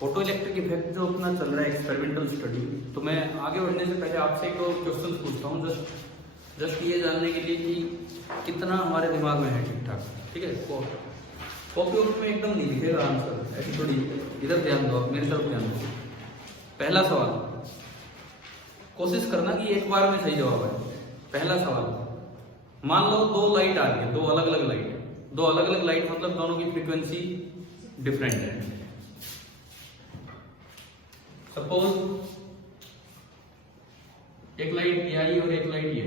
Photo electric effect जो अपना चल रहा है एक्सपेरिमेंटल स्टडी, तो मैं आगे बढ़ने से पहले आपसे एक दो क्वेश्चन पूछता हूँ जस्ट ये जानने के लिए कि कितना हमारे दिमाग में है ठीक ठाक। ठीक है, कॉपी वॉपी में एकदम नहीं लिखेगा आंसर, ऐसी थोड़ी। इधर ध्यान दो, मेरी तरफ ध्यान दो। पहला सवाल, कोशिश करना कि एक बार में सही जवाब है। पहला सवाल, मान लो दो लाइट आ रही है, दो अलग अलग लाइट। दो अलग अलग लाइट मतलब दोनों की फ्रीक्वेंसी डिफरेंट है। सपोज एक लाइट ये आई और एक लाइट ये।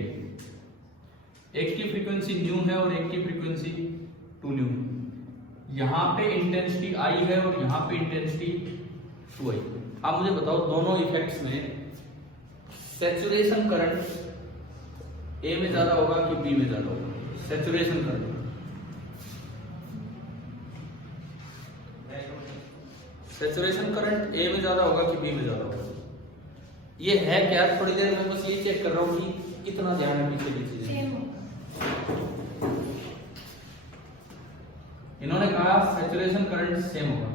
एक की फ्रीक्वेंसी न्यू है और एक की फ्रीक्वेंसी टू न्यू। यहां पे इंटेंसिटी आई है और यहां पे इंटेंसिटी टू आई। आप मुझे बताओ दोनों इफेक्ट्स में सैचुरेशन करंट ए में ज्यादा होगा कि बी में ज्यादा होगा? सैचुरेशन करंट सैचुरेशन करंट ए में ज्यादा होगा कि बी में ज्यादा होगा? ये है क्या? थोड़ी देर में बस ये चेक कर रहा हूँ कि इतना ध्यान है पीछे की चीजें। इन्होंने कहा सैचुरेशन करंट सेम होगा,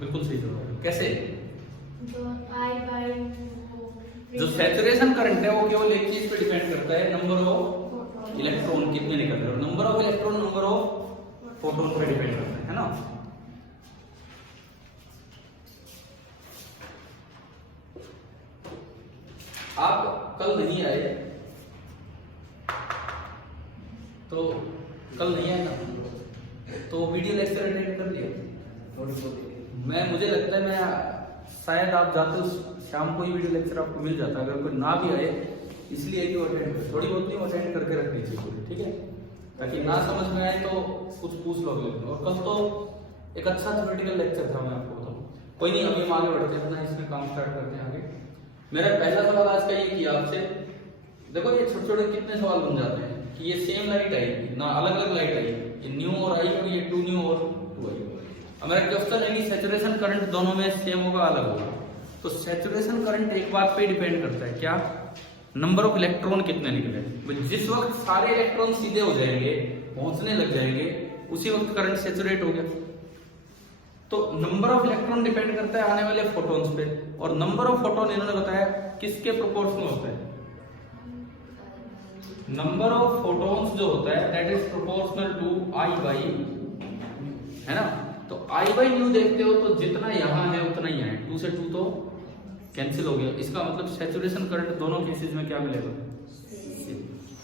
बिल्कुल सही जवाब। कैसे? जो सैचुरेशन करंट है वो केवल एक चीज पे डिपेंड करता है, नंबर ऑफ इलेक्ट्रॉन कितने निकल रहे हैं। Number of electron number of photon पे डिपेंड करता है ना। आप कल नहीं आए तो कल नहीं आए ना, तो वीडियो लेक्चर अटेंड कर लिया। मुझे लगता है मैं शायद आप जाते हो शाम को ही वीडियो लेक्चर आपको मिल जाता है। अगर कोई ना भी आए इसलिए कि अटेंड थोड़ी बहुत नहीं अटेंड करके रख लीजिए पूरी, ठीक है, ताकि ना समझ में आए तो कुछ पूछ लोगे। और कल तो एक अच्छा थ्योरेटिकल लेक्चर था, मैं आपको बताऊं। कोई नहीं, अभी हम आगे बढ़ते हैं, अपना इसमें काम स्टार्ट करते हैं आगे। मेरा पहला सवाल आज का ये किया आपसे। देखो ये छोटे छोटे कितने सवाल बन जाते हैं कि ये सेम लाइट आई ना अलग अलग लाइट आई, ये न्यू और आई और ये टू न्यू और टू आई। अब मेरा क्वेश्चन है कि सैचुरेशन करंट दोनों में सेम होगा अलग होगा? तो सैचुरेशन करंट एक बात पे डिपेंड करता है, क्या? नंबर ऑफ इलेक्ट्रॉन कितने निकले। जिस वक्त सारे इलेक्ट्रॉन सीधे हो जाएंगे, पहुंचने लग जाएंगे, उसी वक्त करंट सैचुरेट हो गया। तो नंबर ऑफ इलेक्ट्रॉन डिपेंड करता है आने वाले फोटॉन्स पे, और नंबर ऑफ फोटॉन इन्होंने बताया किसके प्रोपोर्शनल होता है? नंबर ऑफ फोटॉन्स जो होता है that is proportional to I by, है ना। तो आई बाई न्यू देखते हो तो जितना यहां है उतना ही है, 2 से 2 तो कैंसिल हो गया। इसका मतलब सैचुरेशन करंट दोनों केसेस में क्या मिलेगा?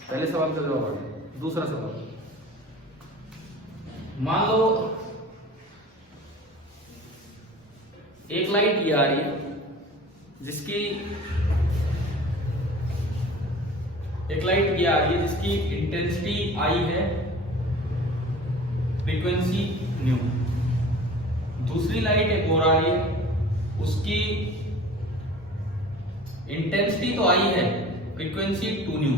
पहले सवाल का जवाब आ गया। दूसरा सवाल, मान लो एक लाइट ये आ रही है जिसकी इंटेंसिटी आई है, फ्रीक्वेंसी न्यू। दूसरी लाइट एक और आ रही है, उसकी इंटेंसिटी तो आई है, फ्रीक्वेंसी टू न्यू।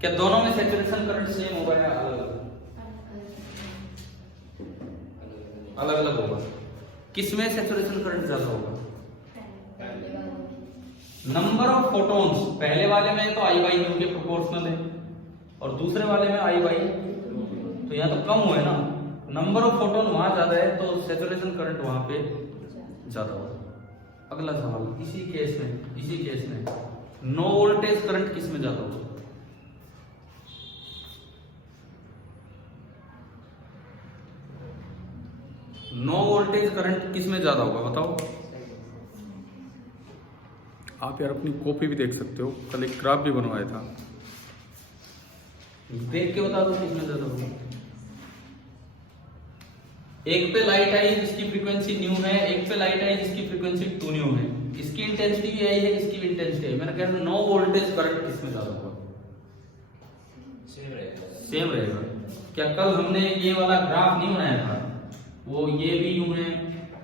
क्या दोनों में सैचुरेशन करंट सेम होगा या अलग अलग होगा? किसमें सैचुरेशन करंट ज्यादा होगा? नंबर ऑफ फोटॉन्स पहले वाले में तो आई बाई न्यू के प्रोपोर्शनल है, और दूसरे वाले में आई बाई, तो यहाँ तो कम हुआ है ना। नंबर ऑफ फोटोन वहां ज्यादा है तो सैचुरेशन करंट वहां पे ज्यादा होगा। अगला सवाल, इसी केस में नो वोल्टेज करंट किस में ज्यादा होगा? नो वोल्टेज करंट किस में ज्यादा होगा बताओ? आप यार अपनी कॉपी भी देख सकते हो, कल एक ग्राफ भी बनवाया था, देख के बता दो किस में ज्यादा होगा। एक पे लाइट आई जिसकी फ्रीक्वेंसी न्यू है, एक पे लाइट आई जिसकी फ्रीक्वेंसी टू न्यू है। इसकी इंटेंसिटी भी आई है, इसकी भी इंटेंसिटी है। मैंने कह रहा नो वोल्टेज करंट किस में ज्यादा होगा? सेम रहेगा। क्या कल हमने ये वाला ग्राफ नहीं बनाया था? वो ये भी यूं है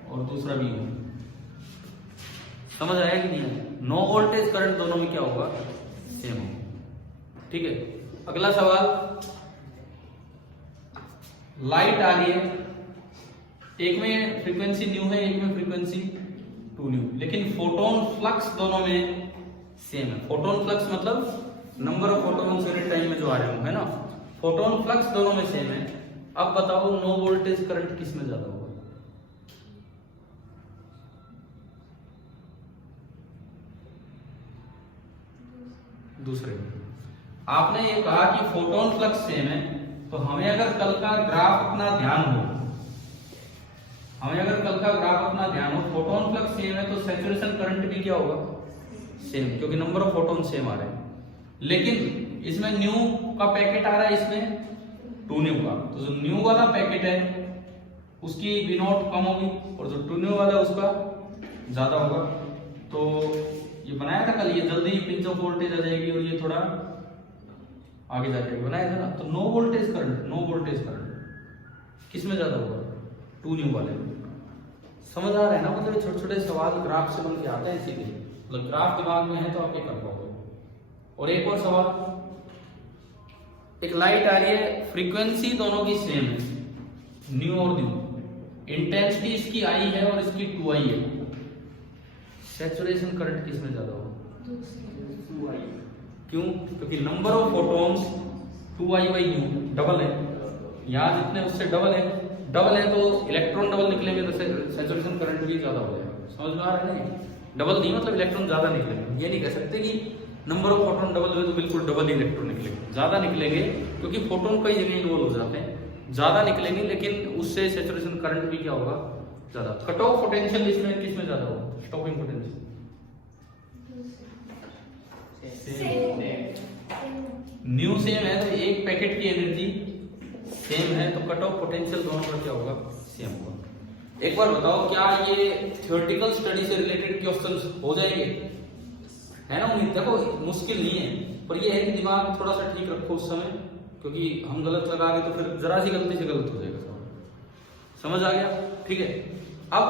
और दूसरा भी यूं। समझ आया कि नहीं आया? नो वोल्टेज करंट दोनों में क्या होगा? सेम होगा। ठीक है, अगला सवाल, लाइट आ रही है, एक में फ्रीक्वेंसी न्यू है, एक में फ्रीक्वेंसी टू न्यू, लेकिन फोटोन फ्लक्स दोनों में सेम है। फोटोन फ्लक्स मतलब number of photons at time में जो आ रहे हो, है ना। फोटोन फ्लक्स दोनों में सेम है। अब बताओ नो वोल्टेज करंट किस में ज्यादा होगा? दूसरे में। आपने ये कहा कि फोटोन फ्लक्स सेम है, तो हमें अगर कल का ग्राफ अपना ध्यान हो, फोटोन फ्लक्स सेम है तो सैचुरेशन करंट भी क्या होगा? सेम, क्योंकि नंबर ऑफ फोटोन सेम आ रहे हैं। लेकिन इसमें न्यू का पैकेट आ रहा है, इसमें 2 न्यू का, तो जो न्यू वाला पैकेट है उसकी V नॉट कम होगी और जो 2 न्यू वाला उसका ज्यादा होगा। तो ये बनाया था कल, ये जल्दी पिंच ऑफ वोल्टेज आ जाएगी और ये थोड़ा आगे जाके बनाया था ना। तो नो वोल्टेज करंट किस में ज्यादा होगा? 2 न्यू वाले में। समझ आ रहा है ना? मतलब छोटे छोटे सवाल ग्राफ से बन के आते हैं सीधे, मतलब ग्राफ दिमाग में है तो आप ये कर पाओगे। और एक और सवाल, एक लाइट आ रही है, फ्रीक्वेंसी दोनों की सेम है, न्यू और न्यू, इंटेंसिटी इसकी आई है और इसकी 2i है, सैचुरेशन करंट किस में ज्यादा होगा? 2i। क्यों? क्योंकि number of photons 2i by new double है, यहाँ जितने उससे डबल है तो इलेक्ट्रॉन डबल निकलेंगे तो सैचुरेशन करंट भी ज्यादा हो जाएगा। समझ में आ रहा है ना? डबल नहीं मतलब इलेक्ट्रॉन ज्यादा निकलेंगे, ये नहीं कह सकते कि नंबर ऑफ फोटोन डबल हुए तो बिल्कुल डबल ही इलेक्ट्रॉन निकलेंगे, ज्यादा निकलेंगे, क्योंकि फोटोन कई जगह इन्वॉल्व हो जाते हैं, ज्यादा निकलेंगे, लेकिन उससे सैचुरेशन करंट भी क्या होगा? ज्यादा। कट ऑफ पोटेंशियल इसमें किस में ज्यादा होगा? स्टॉपिंग पोटेंशियल न्यू सेम है तो एक पैकेट की एनर्जी सेम है, तो कट ऑफ पोटेंशियल दोनों का क्या होगा? सेम होगा। एक बार बताओ, क्या ये थ्योरेटिकल स्टडी से रिलेटेड क्वेश्चंस हो जाएंगे? है ना उम्मीद? देखो मुश्किल नहीं है, पर ये है कि दिमाग थोड़ा सा ठीक रखो उस समय, क्योंकि हम गलत लगा गए तो फिर जरा सी गलती से गलत हो जाएगा। समझ आ गया? ठीक है। अब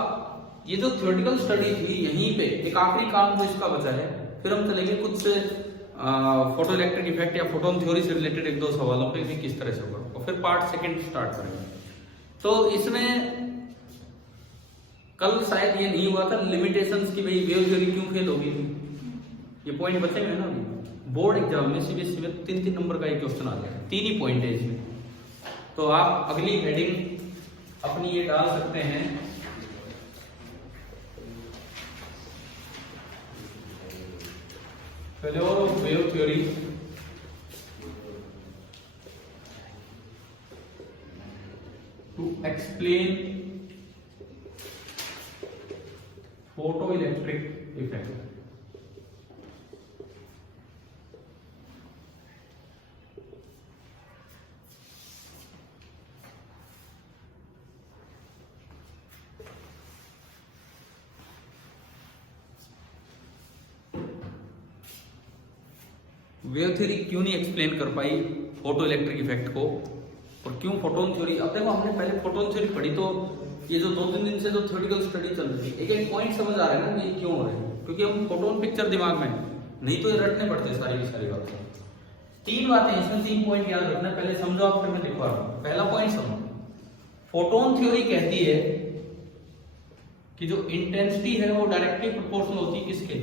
ये जो थ्योरेटिकल स्टडी थी, यहीं पे एक आखिरी काम जो इसका बचा है, फिर हम चलेंगे कुछ फोटो इलेक्ट्रिक इफेक्ट या फोटोन थ्योरी से रिलेटेड 1-2 सवालों पे भी किस तरह से होगा, और फिर पार्ट सेकंड स्टार्ट करेंगे। तो इसमें कल शायद ये नहीं हुआ था लिमिटेशंस की, भाई वेव थ्योरी क्यों फेल होगी, ये पॉइंट बचे हुए ना। बोर्ड एग्जाम में सीबीएसई में 3-3 नंबर का एक क्वेश्चन आ गया, 3 ही पॉइंट है इसमें। तो आप अगली हेडिंग अपनी ये डाल सकते हैं, failure of wave theory to explain photoelectric effect. Wave theory क्यों नहीं एक्सप्लेन कर पाई फोटो इलेक्ट्रिक इफेक्ट को, और क्यों फोटोन थ्योरी? अब देखो हमने पहले फोटोन थ्योरी पढ़ी, तो ये जो 2-3 दिन से जो थ्योरेटिकल स्टडी चल रही है, एक पॉइंट समझ आ रहा है ना कि क्यों हो रहा है, क्योंकि हम फोटोन पिक्चर दिमाग में, नहीं तो ये रटने पड़ते सारी की सारी बातें। 3 बातें इसमें, 3 पॉइंट याद रखना, पहले समझो आप, फिर मैं लिखवा रहा हूं। पहला पॉइंट समझो, फोटोन थ्योरी कहती है कि जो इंटेंसिटी है वो डायरेक्टली प्रोपोर्शनल होती है किसके?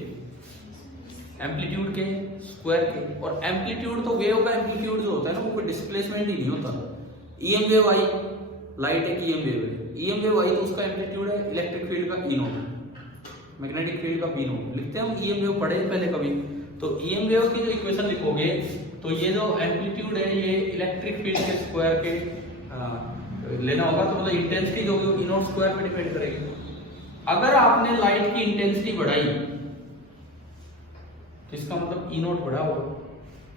एम्पलीट्यूड के स्क्वायर के। और एम्पलीट्यूड तो वेव का एम्पलीट्यूड जो होता है ना, वो कोई डिस्प्लेसमेंट ही नहीं होता। ईएम वेव आई, लाइट एक ईएम वेव है, ईएम वेव आई तो उसका एम्पलीट्यूड है इलेक्ट्रिक फील्ड का ई नॉट, मैग्नेटिक फील्ड का बी नॉट। लिखते हैं हम ईएम वेव, पढ़े पहले कभी, तो ईएम वेव की जो इक्वेशन लिखोगे तो ये जो एम्पलीट्यूड है ये इलेक्ट्रिक फील्ड के स्क्वायर के लेना होगा, तो मतलब इंटेंसिटी जो होगी ई नॉट स्क्वायर पे डिपेंड करेगी। अगर आपने लाइट की इंटेंसिटी बढ़ाई तो इसका मतलब ई नॉट बढ़ा होगा,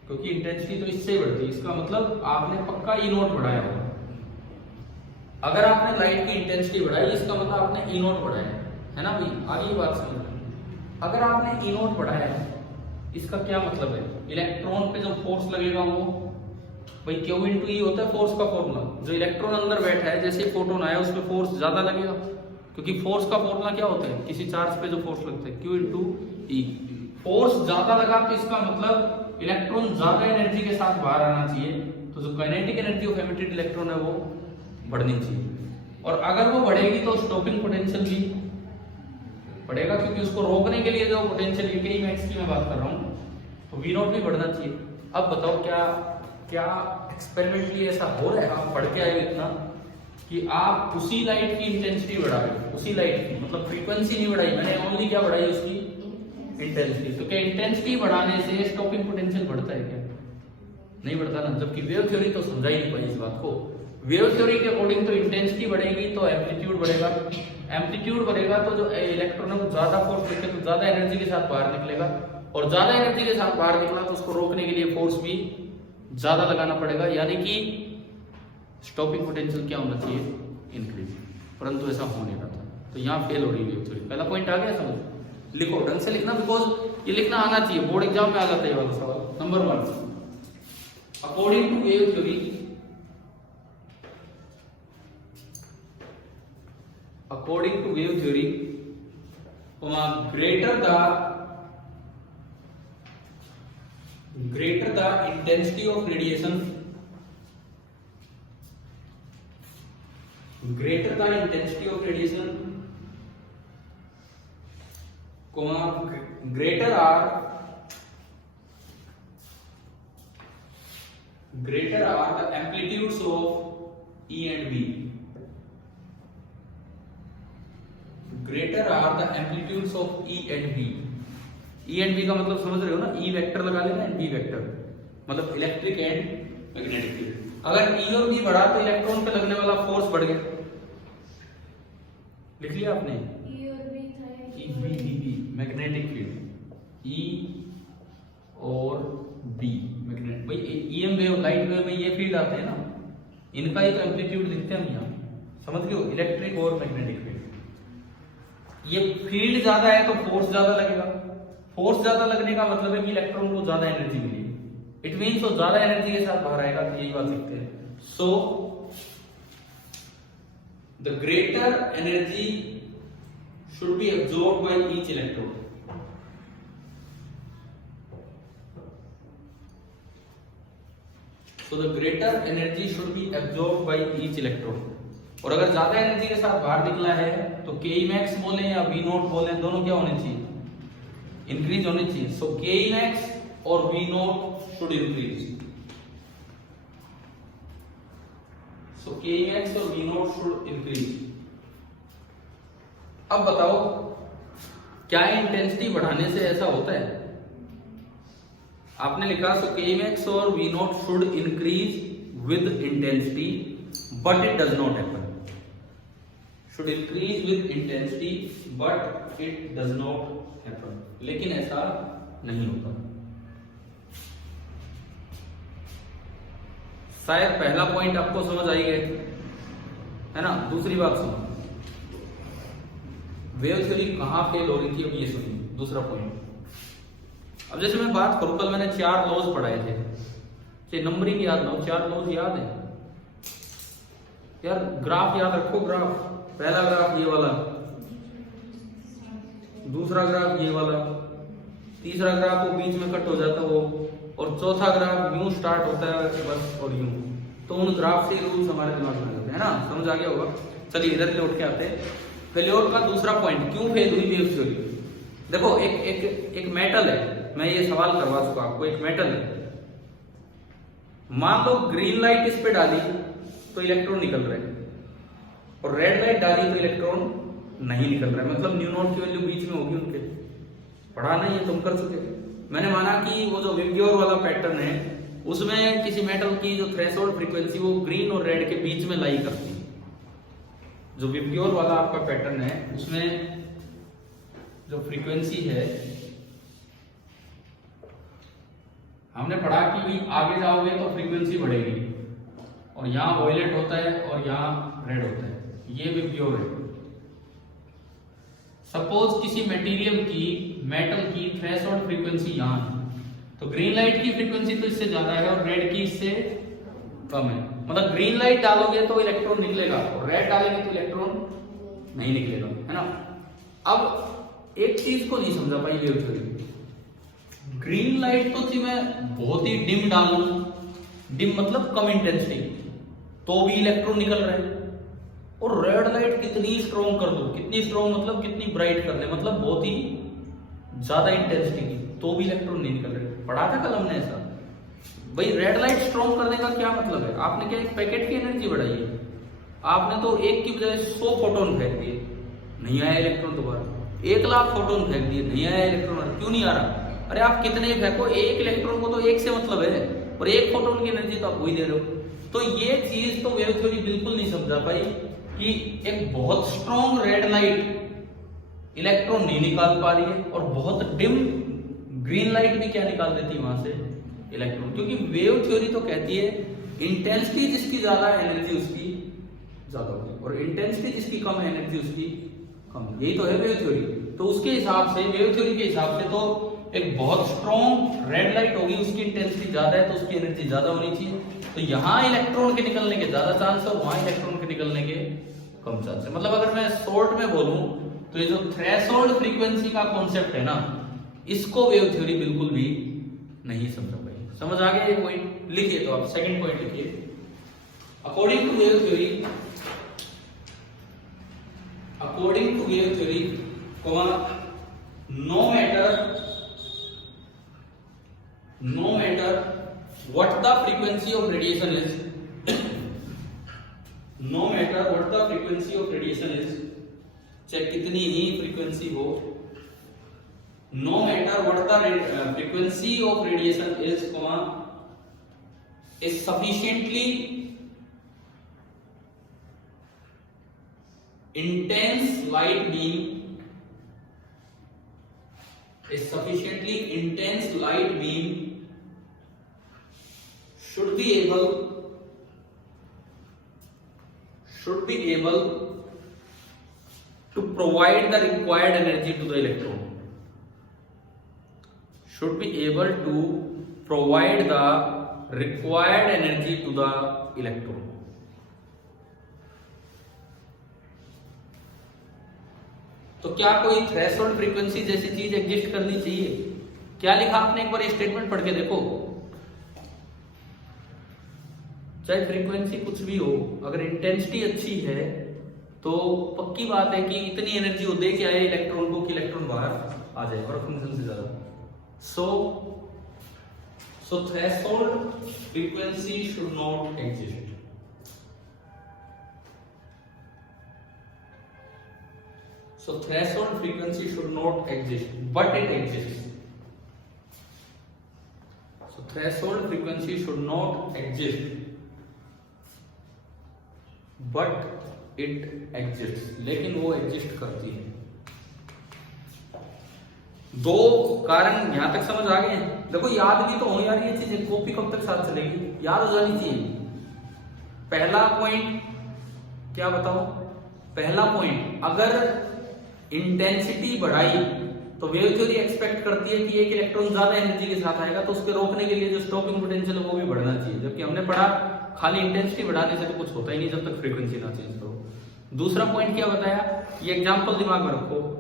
क्योंकि इंटेंसिटी तो इससे बढ़ती है, इसका मतलब आपने पक्का ई नॉट बढ़ाया होगा। अगर आपने लाइट की इंटेंसिटी बढ़ाई, इसका मतलब आपने ई नॉट बढ़ाया है ना भाई, आगे बात समझ। अगर आपने ई नॉट बढ़ाया, इसका क्या मतलब है? इलेक्ट्रॉन पे जो फोर्स लगेगा वो भाई क्यू इंटू ई होता है फोर्स का फॉर्मूला। जो इलेक्ट्रॉन अंदर बैठा है, जैसे फोटोन आया उसमें फोर्स ज्यादा लगेगा, क्योंकि फोर्स का फॉर्मूला क्या होता है? किसी चार्ज पे जो फोर्स लगता है क्यू इंटू ई। फोर्स ज्यादा लगा तो इसका मतलब इलेक्ट्रॉन ज्यादा एनर्जी के साथ बाहर आना चाहिए, तो जो kinetic energy of emitted electron है वो बढ़नी चाहिए। और अगर वो बढ़ेगी तो स्टॉपिंग पोटेंशियल भी बढ़ेगा, क्योंकि उसको रोकने के लिए जो पोटेंशियल ये मैक्स की मैं बात कर रहा हूँ, तो वी नॉट भी बढ़ना चाहिए। अब बताओ क्या क्या एक्सपेरिमेंटली ऐसा हो रहा है, आप पढ़ के आए हो इतना कि आप उसी लाइट की इंटेंसिटी बढ़ा रहे हो, उसी लाइट की, मतलब फ्रीक्वेंसी नहीं बढ़ाई मैंने, ओनली क्या बढ़ाई उसकी इंटेंसिटी। तो क्या इंटेंसिटी बढ़ाने से स्टॉपिंग पोटेंशियल बढ़ता है क्या? नहीं बढ़ता ना। जबकि वेव थ्योरी तो समझा ही नहीं पाई इस बात को। वेव थ्योरी के अकॉर्डिंग तो इंटेंसिटी बढ़ेगी तो एम्पलीट्यूड बढ़ेगा, एम्पलीट्यूड बढ़ेगा तो जो इलेक्ट्रॉन है वो ज्यादा फोर्स लेके तो ज्यादा एनर्जी के साथ बाहर निकलेगा, और ज्यादा एनर्जी के साथ बाहर निकला तो उसको रोकने के लिए फोर्स भी ज्यादा लगाना पड़ेगा, यानी कि स्टॉपिंग पोटेंशियल क्या होना चाहिए? इंक्रीज। परंतु ऐसा हो नहीं रहा था, तो यहाँ फेल हो रही है वेव थ्योरी। पहला पॉइंट आ गया समझ? लिखो, ढंग से लिखना, बिकॉज ये लिखना आना चाहिए, बोर्ड एग्जाम में आ जाता है ये वाला सवाल। Number 1, according to wave theory, according to wave theory, greater the intensity of radiation, greater the intensity of radiation, greater are the amplitudes of E and V. Greater are the amplitudes of E and V. E and V का मतलब समझ रहे हो ना? E vector लगा लेना and V vector, मतलब electric and magnetic field. अगर E और V बढ़ा तो इलेक्ट्रॉन पे लगने वाला फोर्स बढ़ गया। लिख लिया आपने? E और V था, E V magnetic field, E और V मैग्नेटिक। भाई EM वेव, लाइट वेव में ये फील्ड आते हैं ना, इनका ही तो एम्पलीट्यूड लिखते हैं हम यहाँ, समझ गए हो? इलेक्ट्रिक और मैग्नेटिक फील्ड। ये फील्ड ज्यादा है तो फोर्स ज्यादा लगेगा, फोर्स ज्यादा लगने का मतलब है कि इलेक्ट्रॉन को ज्यादा एनर्जी मिलेगी, इट मींस वो ज्यादा एनर्जी के साथ बाहर आएगा, यही बात लिखते हैं। So the greater energy should be absorbed by each electron. So the greater energy should be absorbed by each electron. और अगर ज्यादा एनर्जी के साथ बाहर निकला है तो Kemax बोले या V नोट बोले, दोनों क्या होने चाहिए? इंक्रीज होने चाहिए। सो Kemax और V note should increase. So Kemax और V नोट शुड इंक्रीज। अब बताओ क्या इंटेंसिटी बढ़ाने से ऐसा होता है? आपने लिखा सो Kemax और V note should increase with intensity but it does not happen. should increase with intensity but it does not happen, लेकिन ऐसा नहीं होता। शायद पहला पॉइंट आपको समझ आई गई है ना। दूसरी बात सुनो, वेव थ्योरी कहां फेल हो रही थी, अब ये सुनिए दूसरा पॉइंट। अब जैसे मैं बात करूं, कल मैंने 4 लॉज पढ़ाए थे, नंबरिंग याद ना हो, 4 लॉज याद है यार? ग्राफ याद रखो, ग्राफ, पहला ग्राफ ये वाला, दूसरा ग्राफ ये वाला, तीसरा ग्राफ वो बीच में कट हो जाता वो, और चौथा ग्राफ यूं स्टार्ट होता है बस और यूं। तो उन ग्राफ से रूल्स हमारे दिमाग में आ जाते हैं ना, समझ आ गया होगा। चलिए इधर लौट के आते हैं। फेल्योर का दूसरा पॉइंट, क्यों फेल हुई वेव थ्योरी? देखो एक मेटल है, मैं ये सवाल करवा चुका आपको, एक मेटल है, मान लो ग्रीन लाइट इस पे डाली तो इलेक्ट्रॉन निकल रहे हैं, और रेड लाइट डाली तो इलेक्ट्रॉन नहीं निकल रहा है, मतलब न्यू नॉट की वैल्यू बीच में होगी उनके। पढ़ा नहीं है, तुम कर चुके। मैंने माना कि वो जो विब्ग्योर वाला पैटर्न है उसमें किसी मेटल की जो थ्रेशोल्ड फ्रीक्वेंसी वो ग्रीन और रेड के बीच में लाई करती है। जो विब्ग्योर वाला आपका पैटर्न है उसमें जो फ्रीक्वेंसी है, हमने पढ़ा कि भी आगे जाओगे तो फ्रीक्वेंसी बढ़ेगी, और यहाँ वॉयलेट होता है और यहाँ रेड होता है, ये विब्ग्योर है। सपोज किसी मटेरियल की, मेटल की थ्रेशोल्ड फ्रीक्वेंसी यहाँ है, तो ग्रीन लाइट की फ्रीक्वेंसी तो इससे ज्यादा है और रेड की इससे कम है, मतलब ग्रीन लाइट डालोगे तो इलेक्ट्रॉन निकलेगा और रेड डालेंगे तो इलेक्ट्रॉन नहीं निकलेगा, है ना। अब एक चीज को नहीं समझा पाई वेव थ्योरी, ग्रीन लाइट तो थी मैं बहुत ही डिम डालूं, डिम मतलब कम इंटेंसिटी, तो भी इलेक्ट्रॉन निकल रहे हैं, और रेड लाइट कितनी स्ट्रॉन्ग कर दो, कितनी स्ट्रॉन्ग मतलब कितनी ब्राइट कर ले, मतलब बहुत ही ज्यादा इंटेंसिटी की, तो भी इलेक्ट्रॉन नहीं निकल रहे। पढ़ा था कल हमने ऐसा, भाई रेड लाइट स्ट्रॉन्ग करने का क्या मतलब है? आपने क्या एक पैकेट की एनर्जी बढ़ाई है? आपने तो एक की बजाय 100 फोटोन फेंक दिए, नहीं आया इलेक्ट्रॉन दोबारा। 1,00,000 फोटोन फेंक दिए, नहीं आया इलेक्ट्रॉन। क्यों नहीं आ रहा? अरे आप कितने ही फेंको, एक इलेक्ट्रॉन को तो एक से मतलब है, और एक फोटोन की एनर्जी तो आप वही दे रहे हो। तो ये चीज तो वेव थ्योरी बिल्कुल नहीं समझा पाई कि एक बहुत स्ट्रॉन्ग रेड लाइट इलेक्ट्रॉन नहीं निकाल पा रही है, और बहुत डिम ग्रीन लाइट भी क्या निकाल देती है वहां से? इलेक्ट्रॉन। क्योंकि वेव थ्योरी तो कहती है इंटेंसिटी जिसकी ज्यादा एनर्जी उसकी ज्यादा होगी, और इंटेंसिटी जिसकी कम एनर्जी उसकी कम। यही तो है वेव थ्योरी। तो उसके हिसाब से, वेव थ्योरी के हिसाब से, तो एक बहुत स्ट्रॉन्ग रेड लाइट होगी, उसकी इंटेंसिटी ज्यादा है तो उसकी एनर्जी ज्यादा होनी चाहिए। तो यहाँ इलेक्ट्रॉन के निकलने के ज्यादा चांस है, और वहां इलेक्ट्रॉन के निकलने के कम चांस है। मतलब अगर मैं शॉर्ट में बोलूं तो ये जो थ्रेशोल्ड फ्रीक्वेंसी का कॉन्सेप्ट है ना, इसको वेव थ्योरी बिल्कुल भी नहीं समझ पाई। समझ आ गया ये पॉइंट? लिखिए तो आप सेकंड पॉइंट लिखिए। According to wave theory, no matter what the frequency of radiation is, no matter what the frequency of radiation is, चाहे कितनी ही फ्रीक्वेंसी हो, no matter what the frequency of radiation is sufficiently intense light beam, should be able to provide the required energy to the electron. Should be able to provide the required energy to the electron. तो क्या कोई threshold frequency जैसी चीज exist करनी चाहिए? क्या लिखा आपने? एक बार स्टेटमेंट पढ़ के देखो। चाहे फ्रीक्वेंसी कुछ भी हो, अगर इंटेंसिटी अच्छी है तो पक्की बात है कि इतनी एनर्जी वो दे के आए इलेक्ट्रॉन को कि इलेक्ट्रॉन बाहर आ जाए वर्क फंक्शन से ज्यादा। So threshold frequency should not exist. So threshold frequency should not exist, but it exists. So threshold frequency should not exist, but it exists. लेकिन वो exist करती है। दो कारण यहां तक समझ आ गए हैं? देखो याद भी तो हो यार ये चीजें, कॉपी कब तक साथ चलेगी, याद हो जानी चाहिए। पहला पॉइंट क्या बताओ? पहला पॉइंट, अगर इंटेंसिटी बढ़ाई तो वेव थ्योरी एक्सपेक्ट करती है कि एक इलेक्ट्रॉन ज्यादा एनर्जी के साथ आएगा, तो उसके रोकने के लिए जो स्टॉपिंग पोटेंशियल है वो भी बढ़ना चाहिए। जबकि हमने पढ़ा खाली इंटेंसिटी बढ़ाने से तो कुछ होता ही नहीं जब तक फ्रीक्वेंसी ना चेंज करो। दूसरा पॉइंट क्या बताया? ये एग्जांपल दिमाग में रखो।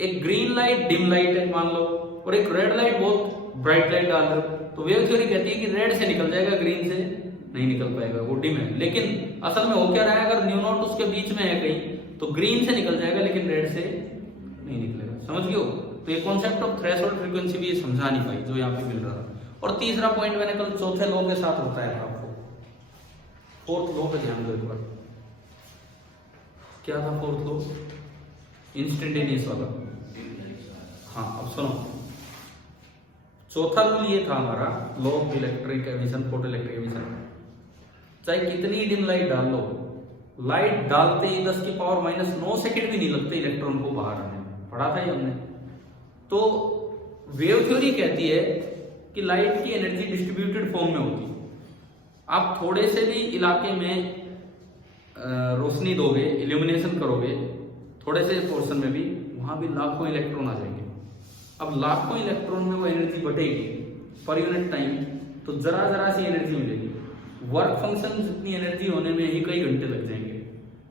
एक ग्रीन लाइट डिम लाइट है मान लो, और एक रेड लाइट बहुत ब्राइट लाइट डाल रहे हो, तो वेव थ्योरी कहती है कि रेड से निकल जाएगा, ग्रीन से नहीं निकल पाएगा, वो डिम है। लेकिन असल में हो क्या रहा है? अगर न्यू नॉट उसके बीच में है कहीं तो ग्रीन से निकल जाएगा, लेकिन रेड से नहीं निकलेगा। समझ गए हो? तो ये कॉन्सेप्ट ऑफ थ्रेशोल्ड फ्रीक्वेंसी भी समझा नहीं पाई जो यहाँ पे मिल रहा था। और तीसरा पॉइंट मैंने कल चौथे लॉ के साथ बताया था आपको। फोर्थ लॉ पे ध्यान दो एक बार। क्या था फोर्थ लॉ? इंस्टेंटेनियस वाला। हाँ अब सुनो, चौथा रूल ये था हमारा, law of electric emission, photo electric emission. चाहे कितनी डिम लाइट डाल लो, लाइट डालते ही 10⁻⁻9 सेकंड भी नहीं लगते इलेक्ट्रॉन को बाहर आने में। पढ़ा था ये हमने। तो वेव थ्योरी कहती है कि लाइट की एनर्जी डिस्ट्रीब्यूटेड फॉर्म में होती है। आप थोड़े से भी इलाके में रोशनी दोगे, इल्यूमिनेशन करोगे, थोड़े से पोर्शन में भी, वहां भी लाखों इलेक्ट्रॉन आ जाएंगे। अब लाखों इलेक्ट्रॉन में वो एनर्जी बटेगी पर यूनिट टाइम, तो जरा जरा सी एनर्जी मिलेगी। वर्क फंक्शन जितनी एनर्जी होने में ही कई घंटे लग जाएंगे।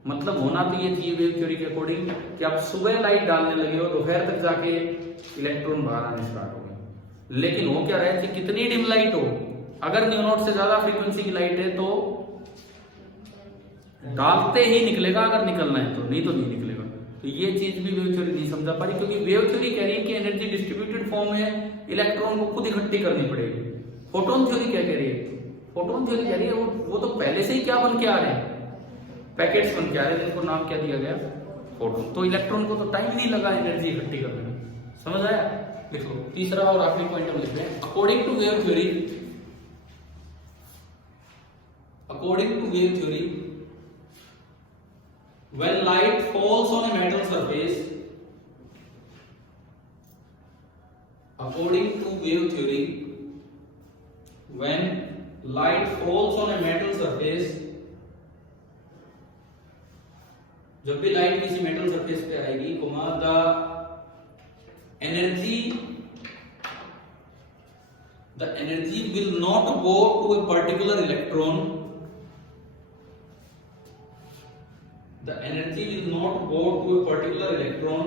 मतलब होना तो ये चाहिए वेव थ्योरी के अकॉर्डिंग कि आप सुबह लाइट डालने लगे हो, दोपहर तक जाके इलेक्ट्रॉन बाहर आने स्टार्ट हो गए। लेकिन हो क्या रहा है कि कितनी डिम लाइट हो, अगर न्यू नॉट से ज्यादा फ्रीक्वेंसी की लाइट है तो डालते ही निकलेगा, अगर निकलना है तो, नहीं तो नहीं निकलेगा। तो ये चीज भी वेव थ्योरी नहीं समझा पा रही, क्योंकि वेव थ्योरी कह रही है कि एनर्जी डिस्ट्रीब्यूटेड फॉर्म में इलेक्ट्रॉन को खुद इकट्ठी करनी पड़ेगी। फोटोन थ्योरी क्या कह रही है? फोटोन थ्योरी कह रही है वो तो पहले से ही क्या बन के आ रहे हैं, पैकेट्स बन के आ रहे हैं, जिनको नाम क्या दिया गया, फोटोन। तो इलेक्ट्रॉन को तो टाइम नहीं लगा एनर्जी इकट्ठी करने में। समझ आया? लिखो तीसरा और आखिरी पॉइंट हम लिख रहे हैं। According to wave theory, according to wave theory, when light falls on a metal surface, according to wave theory, when light falls on a metal surface, जब भी लाइट किसी मेटल सरफेस पे आएगी, the energy will not go to a particular electron, the energy will not go to a particular electron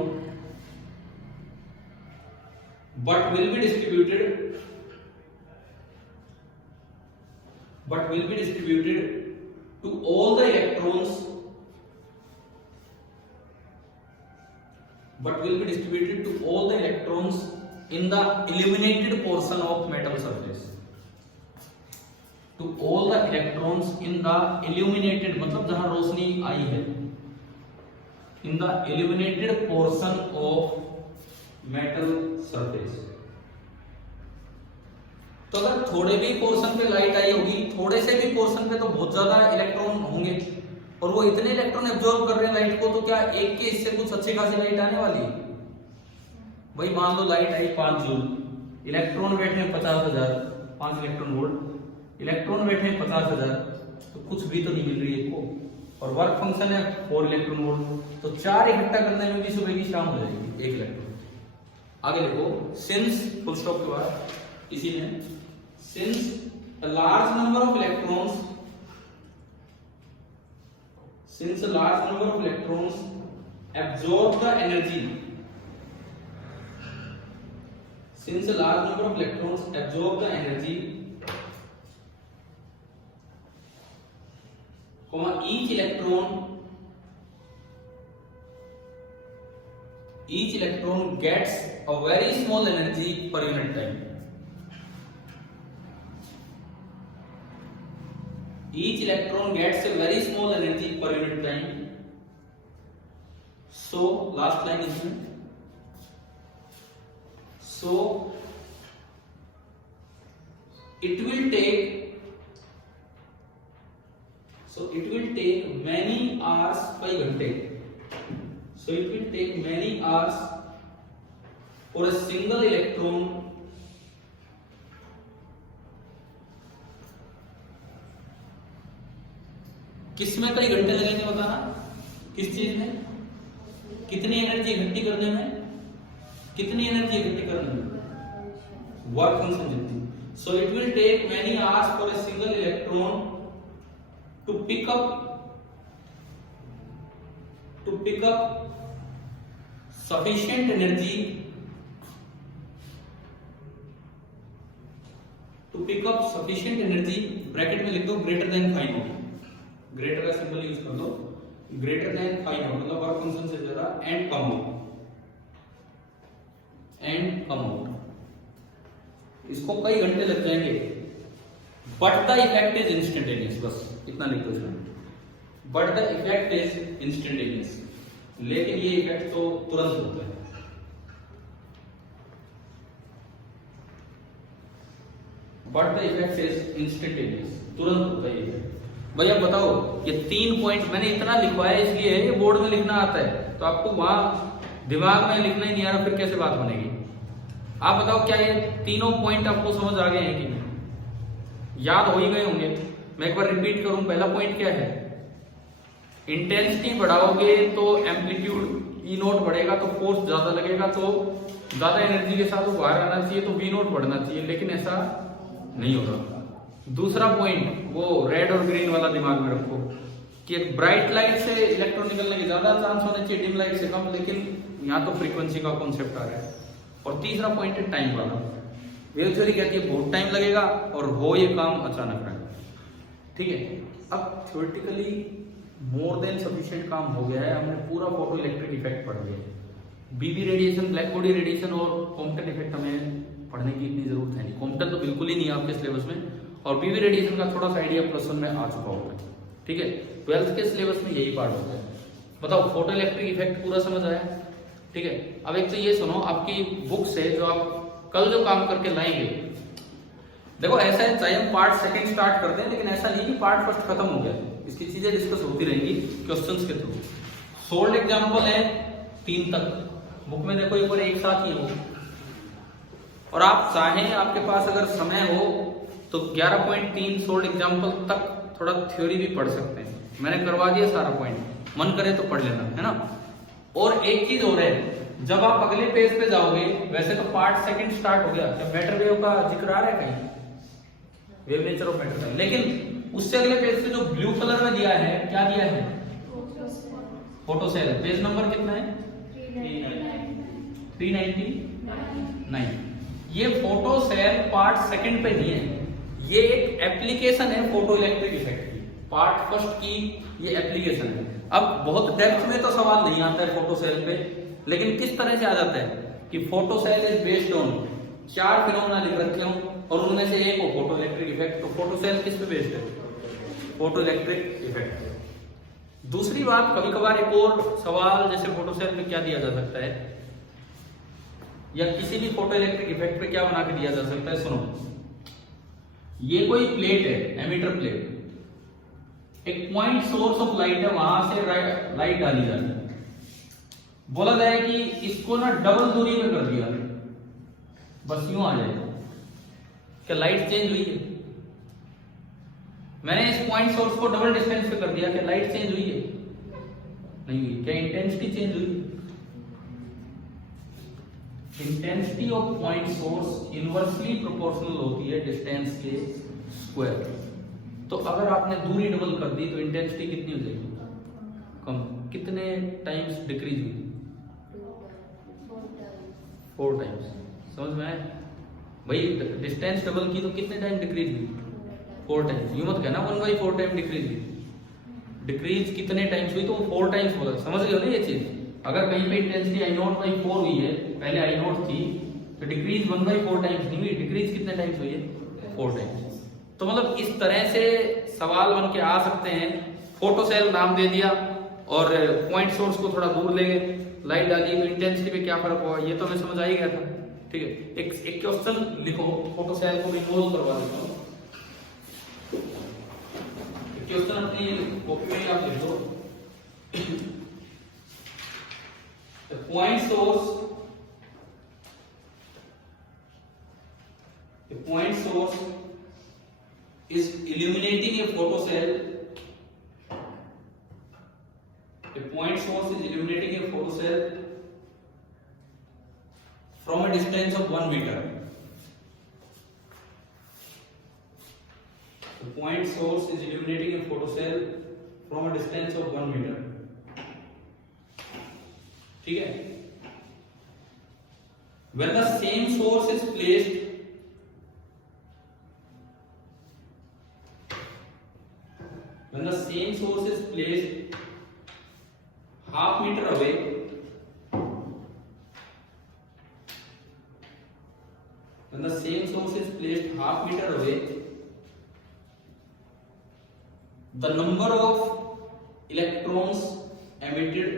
but will be distributed to all the electrons, in the illuminated portion of metal surface, to all the electrons in the illuminated, मतलब जहां रोशनी आई है, in the illuminated portion of metal surface। तो अगर थोड़े भी portion पे light आई होगी, थोड़े से भी पोर्शन पे तो बहुत ज्यादा इलेक्ट्रॉन होंगे, और वो इतने इलेक्ट्रॉन एब्जॉर्ब कर रहे हैं लाइट को, तो क्या एक के इससे कुछ अच्छी खासी लाइट आने वाली है? भाई मान लो लाइट आई 5 जूल, इलेक्ट्रॉन बैठे हैं 50,000, 5 इलेक्ट्रॉन वोल्ट, इलेक्ट्रॉन बैठे हैं 50,000, तो कुछ भी तो नहीं मिल रही है को, और वर्क फंक्शन है 4 इलेक्ट्रॉन वोल्ट, तो 4 इकट्ठा करने में भी सुबह की शाम हो जाएगी 1 इलेक्ट्रॉन। आगे देखो, सिंस फुल स्टॉप के बाद इसी में, since a large number of electrons absorb the energy, since a large number of electrons absorb the energy, each electron gets a very small energy per unit time. Each electron gets a very small energy per unit time. So last line is, so it will take many hours, कई घंटे, so it will take many hours for a single electron किस में कई घंटे लगेंगे बताना, किस चीज में, कितनी एनर्जी इकट्ठी करने में, कितनी एनर्जी इकट्ठी करने में, वर्क फंक्शन जितनी। So it will take many hours for a single electron to pick up sufficient energy, bracket में लिख दो ग्रेटर देन 5 नॉट, ग्रेटर का सिंबल यूज कर दो, ग्रेटर देन 5 नॉट मतलब वर्क फंक्शन से ज्यादा, एंड कम आउट, इसको कई घंटे लग जाएंगे, but the effect is instantaneous, बस इतना लिख दो इसमें, but the effect is instantaneous, लेकिन ये इफेक्ट तो तुरंत होता है। But the effect is instantaneous, तुरंत होता है ये। भाई अब बताओ, ये 3 पॉइंट मैंने इतना लिखवाया इसलिए ये बोर्ड में लिखना आता है, तो आपको वहां दिमाग में लिखना ही नहीं आ रहा, फिर कैसे बात बनेगी? आप बताओ क्या ये तीनों पॉइंट आपको समझ आ गए हैं कि नहीं? याद हो ही गए होंगे। मैं एक बार रिपीट करूं, पहला पॉइंट क्या है, इंटेंसिटी बढ़ाओगे तो एम्पलीट्यूड ई नोट बढ़ेगा, तो फोर्स ज्यादा लगेगा, तो ज्यादा एनर्जी के साथ वो बाहर आना चाहिए, तो वी नोट बढ़ना चाहिए, लेकिन ऐसा नहीं होगा। दूसरा पॉइंट, वो रेड और ग्रीन वाला दिमाग में रखो कि एक ब्राइट लाइट से इलेक्ट्रॉन निकलने के ज्यादा चांस होने चाहिए, डिम लाइट से कम, लेकिन यहाँ तो फ्रीक्वेंसी का कॉन्सेप्ट आ रहा है। और तीसरा पॉइंट है टाइम वाला, वेव थ्योरी कहती है बहुत टाइम लगेगा और हो ये काम अचानक रहा, ठीक है। अब थ्योरेटिकली मोर देन सफिशिएंट काम हो गया है, हमने पूरा फोटो इलेक्ट्रिक इफेक्ट पढ़ लिया, बीबी रेडिएशन, ब्लैक बॉडी रेडिएशन और कॉम्पटन इफेक्ट हमें पढ़ने की इतनी जरूरत है नहीं, कॉम्प्यूटर तो बिल्कुल ही नहीं है आपके सिलेबस में, और पीवी रेडिएशन का थोड़ा सा आइडिया प्लस वन में आ चुका होगा। ठीक है, 12th के सिलेबस में यही पार्ट होता है। बताओ फोटो इलेक्ट्रिक इफेक्ट पूरा समझ आया? ठीक है, अब एक तो ये सुनो, आपकी बुक से जो आप कल जो काम करके लाएंगे, देखो ऐसा है चाहे हम पार्ट सेकंड स्टार्ट करते हैं, लेकिन ऐसा नहीं कि पार्ट फर्स्ट खत्म हो गया, इसकी चीजें डिस्कस होती रहेंगी क्वेश्चंस के थ्रू। सोल्ड एग्जांपल है 3 तक, बुक में देखो एक बार एक साथ ही हो, और आप चाहें आपके पास अगर समय हो तो 11.3 सोल्ड एग्जांपल तक थोड़ा थ्योरी भी पढ़ सकते हैं, मैंने करवा दिया सारा पॉइंट, मन करे तो पढ़ लेना, है ना। और एक चीज और है, जब आप अगले पेज पे जाओगे, वैसे तो पार्ट सेकंड स्टार्ट हो गया, जब मैटर वेव का जिक्र आ रहा है कहीं, वेव नेचर ऑफ मैटर का, लेकिन उससे अगले पेज पे जो ब्लू कलर में दिया है, क्या दिया है? Photo cell. पेज नंबर कितना है? 399। ये फोटो सेल पार्ट सेकंड पे नहीं है, ये एक एप्लीकेशन है फोटो इलेक्ट्रिक इफेक्ट की, पार्ट फर्स्ट की ये एप्लीकेशन है। अब बहुत डेप्थ में तो सवाल नहीं आता है फोटो सेल पे, लेकिन किस तरह से आ जाता है कि photocell is based on 4 phenomena लिख रखे हो, और उनमें से एक हो फोटो इलेक्ट्रिक इफेक्ट, तो फोटो सेल किस पे बेस्ड है? Photoelectric effect. दूसरी बात, कभी कभार एक और सवाल, जैसे फोटो सेल में क्या दिया जा सकता है, या किसी भी फोटो इलेक्ट्रिक इफेक्ट पे क्या बना के दिया जा सकता है, सुनो, ये कोई प्लेट है, एमिटर प्लेट, एक पॉइंट सोर्स ऑफ लाइट है, वहां से लाइट डाली जाती है, बोला जाए कि इसको ना डबल दूरी में कर दिया, बस यूं आ जाए, क्या लाइट चेंज हुई है? मैंने इस पॉइंट सोर्स को डबल डिस्टेंस पे कर दिया, क्या लाइट चेंज हुई है? नहीं हुई। क्या इंटेंसिटी चेंज हुई? Intensity of point source inversely proportional होती है डिस्टेंस के स्क्वायर। तो अगर आपने दूरी डबल कर दी तो इंटेंसिटी कितनी हो जाएगी? कम। कितने टाइम्स डिक्रीज हुई? 4 टाइम्स। समझ में आया भाई? डिस्टेंस डबल की तो कितने टाइम डिक्रीज हुई? 4 टाइम्स। यूं मत कहना 1/4 टाइम डिक्रीज हुई, डिक्रीज कितने टाइम्स हुई तो 4 टाइम्स बोला। समझ गए हो ना ये चीज? अगर कहीं पे इंटेंसिटी I0/4 हुई है, पहले I0 थी, तो डिक्रीज 1/4 टाइम्स नहीं हुई, डिक्रीज कितने टाइम्स हुई है? 4 टाइम्स। तो मतलब इस तरह से सवाल बन के आ सकते हैं। फोटो सेल नाम दे दिया और पॉइंट सोर्स को थोड़ा दूर ले गए, लाइट डाली, तो इंटेंसिटी पे क्या फर्क हुआ, ये तो हमें समझ आ ही गया था। ठीक है, एक क्वेश्चन लिखो, फोटो सेल को इन्वॉल्व करवा देता हूँ। क्वेश्चन अपनी कॉपी में आप लिख दो। The point source is illuminating a photocell. The point source is illuminating a photocell from a distance of 1 meter. The point source is illuminating a photocell from a distance of 1 meter. ठीक है? When the same source is placed half meter away, the number of electrons emitted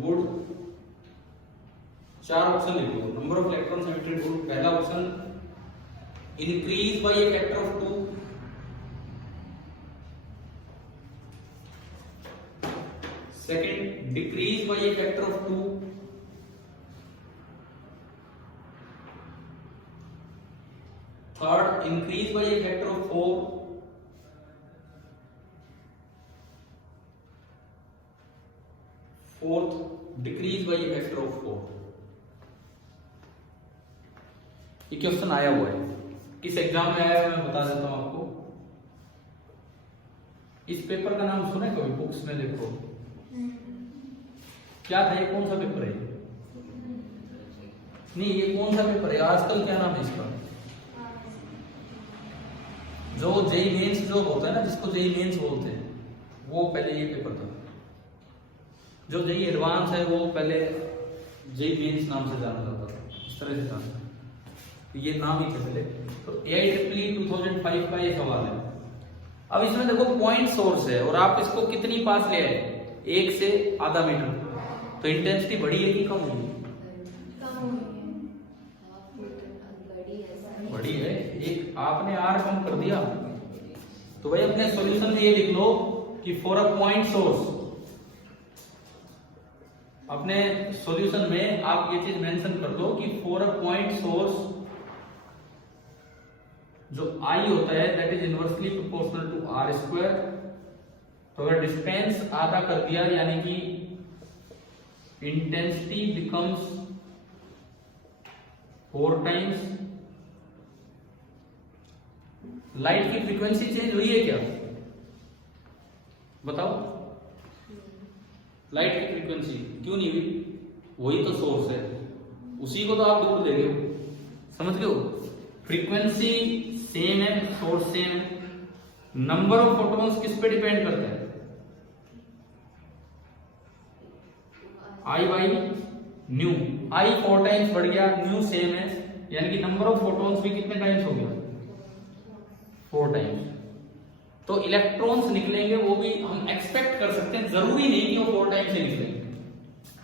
would, 4 option लिखो। Number of electrons emitted would, पहला option increase by a factor of 2, second decrease by a factor of 2, third increase by a factor of 4, fourth decrease by a factor of 4। ये question आया हुआ है, किस exam में आया है मैं बता देता हूं आपको। इस पेपर का नाम सुने कभी? बुक्स में देखो क्या था, ये कौन सा पेपर है? नहीं, ये कौन सा पेपर है आजकल, क्या नाम है इसका? जो जेई मेंस जो होता है ना, जिसको जेई मेंस बोलते हैं, वो पहले ये पेपर था। जो जेई एडवांस है वो पहले जेई मेंस नाम से जाना जाता था, इस तरह से जाना, तो ये नाम ही थे पहले। तो AIEEE 2005 का ये सवाल है। अब इसमें देखो पॉइंट सोर्स है और आप इसको कितनी पास ले आए, 1 से आधा मीटर, तो इंटेंसिटी बढ़ी है कि कम हुई है? बड़ी है। एक आपने आर कम कर दिया, तो भाई अपने सॉल्यूशन में ये लिख लो कि फॉर अ पॉइंट सोर्स, अपने सॉल्यूशन में आप ये चीज मेंशन कर दो कि फॉर अ पॉइंट सोर्स जो आई होता है that is inversely proportional to r square. तो अगर डिस्टेंस आधा कर दिया यानी कि इंटेंसिटी बिकम्स 4 टाइम्स। लाइट की फ्रीक्वेंसी चेंज हुई है क्या, बताओ? लाइट की फ्रीक्वेंसी क्यों नहीं हुई? वही तो सोर्स है, उसी को तो आप दूर दे रहे हो, समझ गए हो? फ्रीक्वेंसी सेम है, सोर्स सेम है, नंबर ऑफ फोटॉन्स किस पे डिपेंड करता है? आई बाई न्यू। आई 4 टाइम्स बढ़ गया, न्यू सेम है, यानी कि नंबर ऑफ फोटॉन्स भी कितने टाइम्स हो गया? 4 टाइम्स। तो इलेक्ट्रॉन्स निकलेंगे वो भी हम एक्सपेक्ट कर सकते हैं, जरूरी नहीं कि वो 4 टाइम्स से निकलेंगे,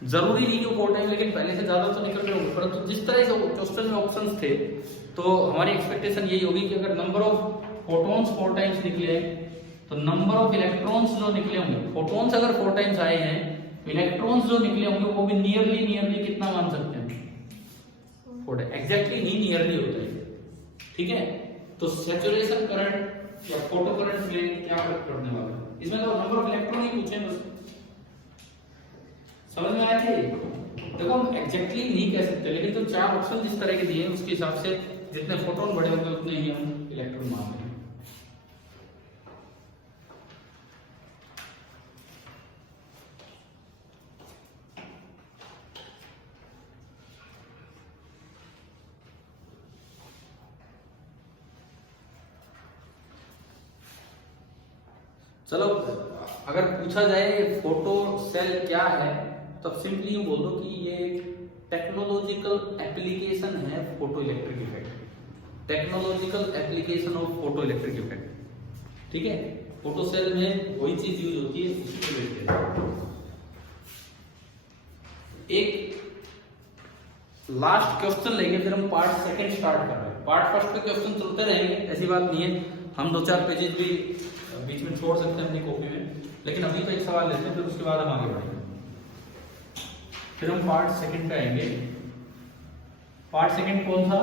जरूरी नहीं कि वो 4 टाइम, लेकिन पहले से ज्यादा तो निकल रहे होंगे। परंतु जिस तरह से क्वेश्चन में ऑप्शंस थे, तो हमारी एक्सपेक्टेशन यही होगी कि अगर नंबर ऑफ फोटॉन्स 4 टाइम्स निकले तो नंबर ऑफ इलेक्ट्रॉन्स जो निकले होंगे, फोटॉन्स अगर 4 टाइम्स आए हैं, इलेक्ट्रॉन्स जो निकले होंगे वो भी नियरली कितना मान सकते हैं? 4। एग्जैक्टली नहीं, नियरली होता है, ठीक है? तो सैचुरेशन करंट या फोटो करंट में क्या फर्क पड़ने वाला है? इसमें तो नंबर ऑफ इलेक्ट्रॉन ही पूछे बस, समझ में आया कि देखो हम एग्जैक्टली नहीं कह सकते, लेकिन जो 4 ऑप्शन जिस तरह के दिए हैं उसके हिसाब से जितने फोटोन बड़े होंगे उतने ही हम इलेक्ट्रॉन मान लेंगे। चलो अगर पूछा जाए फोटो सेल क्या है, तो सिंपली बोल दो कि ये टेक्नोलॉजिकल एप्लीकेशन है photoelectric effect, technological application of photo electric effect, ठीक है? फोटो सेल में वही चीज यूज होती है, उसको देखते हैं। एक लास्ट क्वेश्चन लेंगे, फिर हम पार्ट सेकंड स्टार्ट कर रहे हैं। पार्ट फर्स्ट के क्वेश्चन चलते रहेंगे, ऐसी बात नहीं है, हम 2-4 पेजेस भी बीच में छोड़ सकते हैं अपनी कॉपी में, लेकिन अभी तो एक सवाल लेते हैं, फिर उसके बाद हम आगे बढ़ेंगे। फिर हम पार्ट सेकंड पे आएंगे। पार्ट सेकंड कौन सा?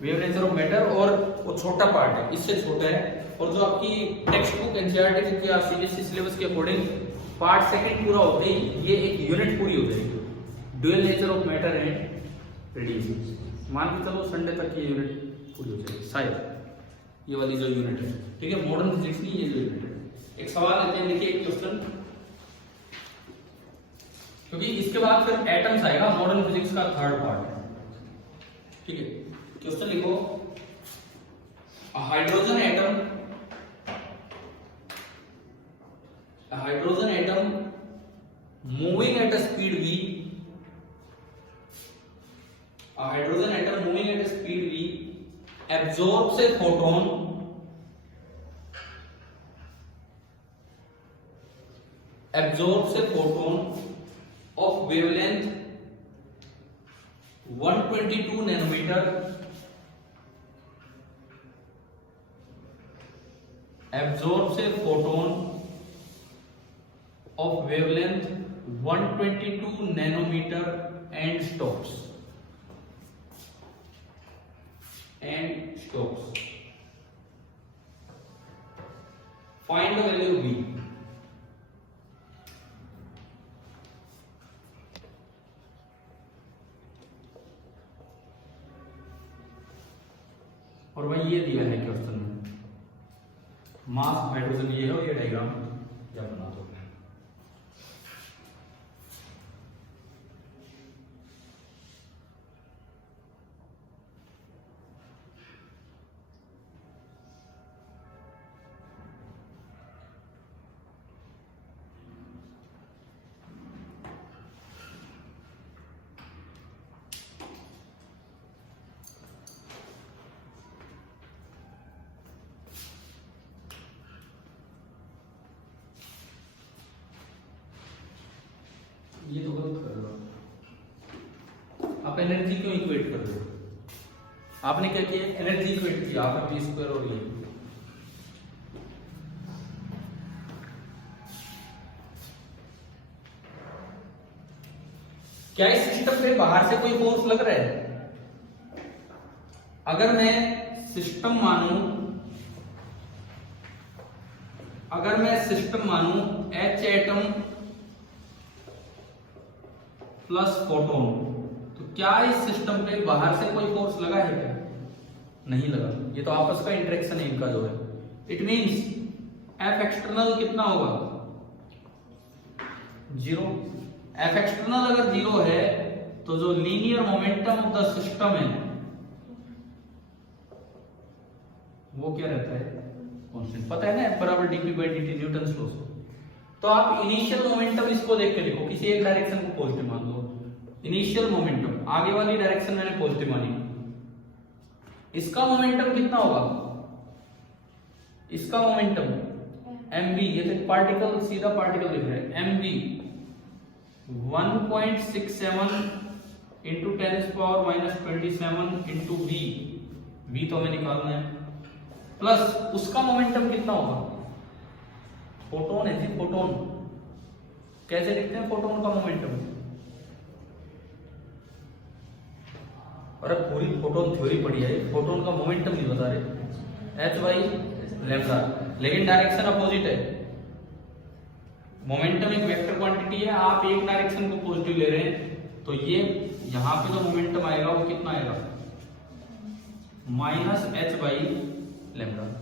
वेव नेचर ऑफ मैटर, और वो छोटा पार्ट है, इससे छोटा है, और जो आपकी टेक्स्ट बुक एनसीईआरटी या सीबीएसई सिलेबस के अकॉर्डिंग पार्ट सेकंड पूरा होते ही ये एक यूनिट पूरी हो जाएगी, dual nature of matter and radiation. मान के चलो संडे तक ये यूनिट पूरी हो जाएगी शायद, ये वाली जो यूनिट है, ठीक है? मॉडर्न फिजिक्स की ये जो यूनिट है। एक सवाल लेते हैं, देखिए एक क्वेश्चन, क्योंकि इसके बाद फिर एटम्स आएगा, मॉडर्न फिजिक्स का थर्ड पार्ट है, ठीक है? क्वेश्चन लिखो, hydrogen atom, hydrogen atom moving at a speed v, hydrogen atom moving at a speed v absorbs a photon, absorbs a photon of wavelength 122 nanometer, absorbs a photon of wavelength 122 nanometer and stops. Find the value of V. और भाई ये दिया है question में, mass hydrogen ये है, और ये डायग्राम क्या बना दो। एनर्जी क्यों इक्वेट कर रहे हो? आपने क्या किया, एनर्जी इक्वेट किया आपने टी स्क्वायर और ये। क्या इस सिस्टम पे बाहर से कोई फोर्स लग रहा है? अगर मैं सिस्टम मानूं H एटम प्लस फोटोन, तो क्या इस सिस्टम पे बाहर से कोई फोर्स लगा है क्या? नहीं लगा। ये तो आपस का इंटरेक्शन है इनका जो है। इट मींस F एक्सटर्नल कितना होगा? 0। F एक्सटर्नल अगर 0 है तो जो linear momentum of the system है वो क्या रहता है? कांस्टेंट। पता है ना, बराबर dp/dt न्यूटन लॉ। तो आप इनिशियल मोमेंटम इसको देख के लिखो, किसी एक डायरेक्शन को पॉजिटिव मान लो। इनिशियल मोमेंटम, आगे वाली डायरेक्शन मैंने पॉजिटिव मानी, इसका मोमेंटम कितना होगा? इसका मोमेंटम mv, ये तो पार्टिकल, सीधा पार्टिकल लिख रहे हैं, mv 1.67 इंटू 10⁻⁻27 इंटू v तो हमें निकालना है, प्लस उसका मोमेंटम कितना होगा? फोटोन है जी, फोटोन। कैसे लिखते हैं फोटोन का मोमेंटम? अरे पूरी फोटोन थ्योरी पढ़ी है, फोटोन का मोमेंटम नहीं बता रहे, h/λ, लेकिन डायरेक्शन अपोजिट है। मोमेंटम एक वेक्टर क्वांटिटी है, आप एक डायरेक्शन को पॉजिटिव ले रहे हैं, तो ये यहां पे जो मोमेंटम आएगा वो कितना आएगा? -h/λ।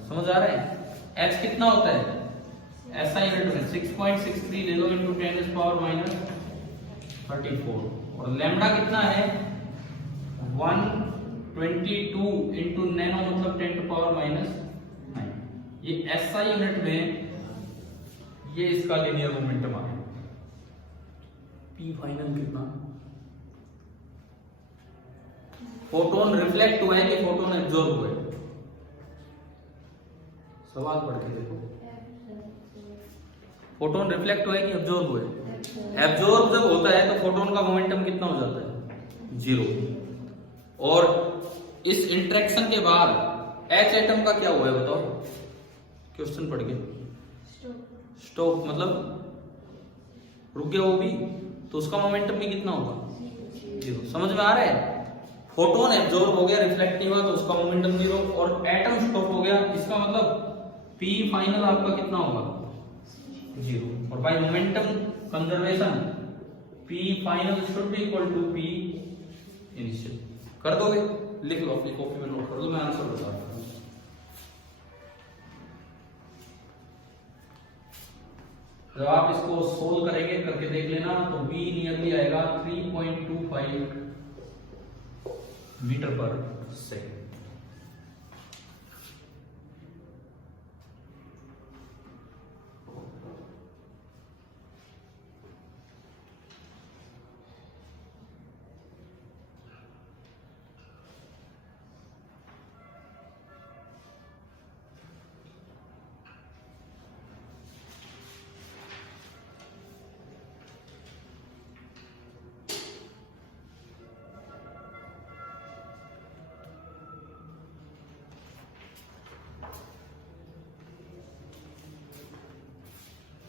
समझ आ रहा है? h कितना होता है? SI यूनिट में 6.63 ले लो इंटू 10⁻⁻34, और लैम्डा कितना है? 122 इंटू नैनो मतलब 10⁻⁹। ये SI यूनिट में ये इसका लीनियर मोमेंटम आ गया। P फाइनल कितना? फोटोन रिफ्लेक्ट हुआ है कि फोटोन एब्जॉर्ब हुआ है? सवाल पढ़ के देखो। फोटोन रिफ्लेक्ट हुआ है कि एब्जॉर्ब हुआ है? एब्जॉर्ब जब होता है तो फोटोन का मोमेंटम कितना हो जाता है? 0। और इस इंटरेक्शन के बाद H एटम का क्या हुआ है बताओ? क्वेश्चन पढ़ के। स्टॉप मतलब रुक गया वो भी, तो उसका मोमेंटम भी कितना होगा? 0। समझ में आ रहा है? फोटोन एब्जॉर्ब हो गया, रिफ्लेक्ट नहीं हुआ, तो उसका मोमेंटम 0, और एटम स्टॉप हो गया, इसका मतलब P फाइनल आपका कितना होगा? 0। और by momentum conservation P final should be equal to P initial. कर दोगे? लिख लो, अपनी कॉपी में नोट कर लो, मैं आंसर बता रहा हूं। जब आप इसको सोल्व करेंगे, करके देख लेना, तो V नियरली आएगा 3.25 मीटर पर सेकेंड।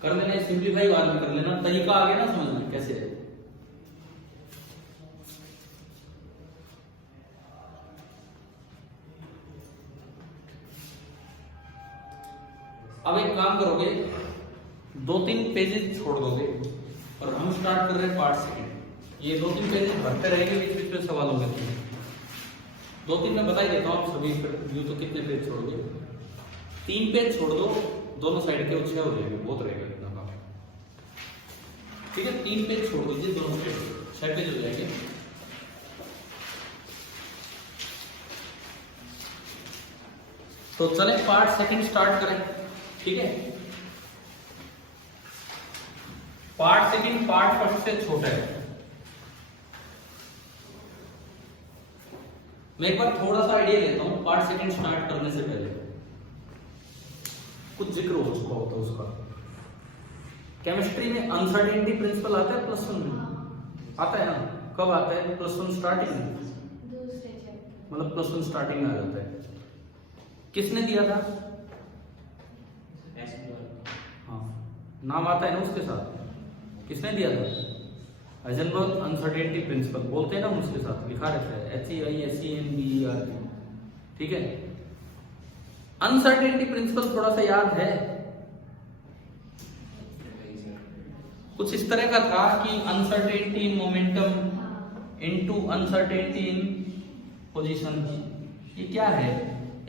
कर लेना, सिंप्लीफाई बाद में कर लेना, तरीका आ गया ना समझना कैसे है। अब एक काम करोगे, 2-3 पेजेस छोड़ दोगे और हम स्टार्ट कर रहे हैं पार्ट सेकंड। ये 2-3 पेजेस भरते रहेंगे, बीच बीच में सवाल होंगे। 2-3 मैं बता ही देता हूँ, आप सभी व्यू तो कितने पेज छोड़ोगे? 3 पेज छोड़ दो, दोनों साइड के 6 हो जाएंगे, बहुत रहेगा इतना काम। ठीक है, 3 पेज छोड़ दीजिए, दोनों साइड 6 पेज हो जाएंगे। तो चले पार्ट सेकंड स्टार्ट करें। ठीक है, पार्ट सेकंड पार्ट फर्स्ट से छोटा है। मैं एक बार थोड़ा सा आइडिया लेता हूं पार्ट सेकंड स्टार्ट करने से पहले, कुछ जिक्र हो चुका होता है उसका। केमिस्ट्री में अनसर्टेनिटी प्रिंसिपल आता है +1 में, आता है ना? कब आता है? प्लस वन स्टार्टिंग में, दूसरे चैप्टर मतलब प्लस वन स्टार्टिंग में आ जाता है। किसने दिया था? हाँ, नाम आता है ना उसके साथ। किसने दिया था? हाइजेनबर्ग अनसर्टेनिटी प्रिंसिपल बोलते हैं ना, उसके साथ लिखा रहता है HEISENBER। ठीक है, अनसर्टेनिटी प्रिंसिपल थोड़ा सा याद है? कुछ इस तरह का था कि uncertainty in momentum into uncertainty in position. ये क्या है?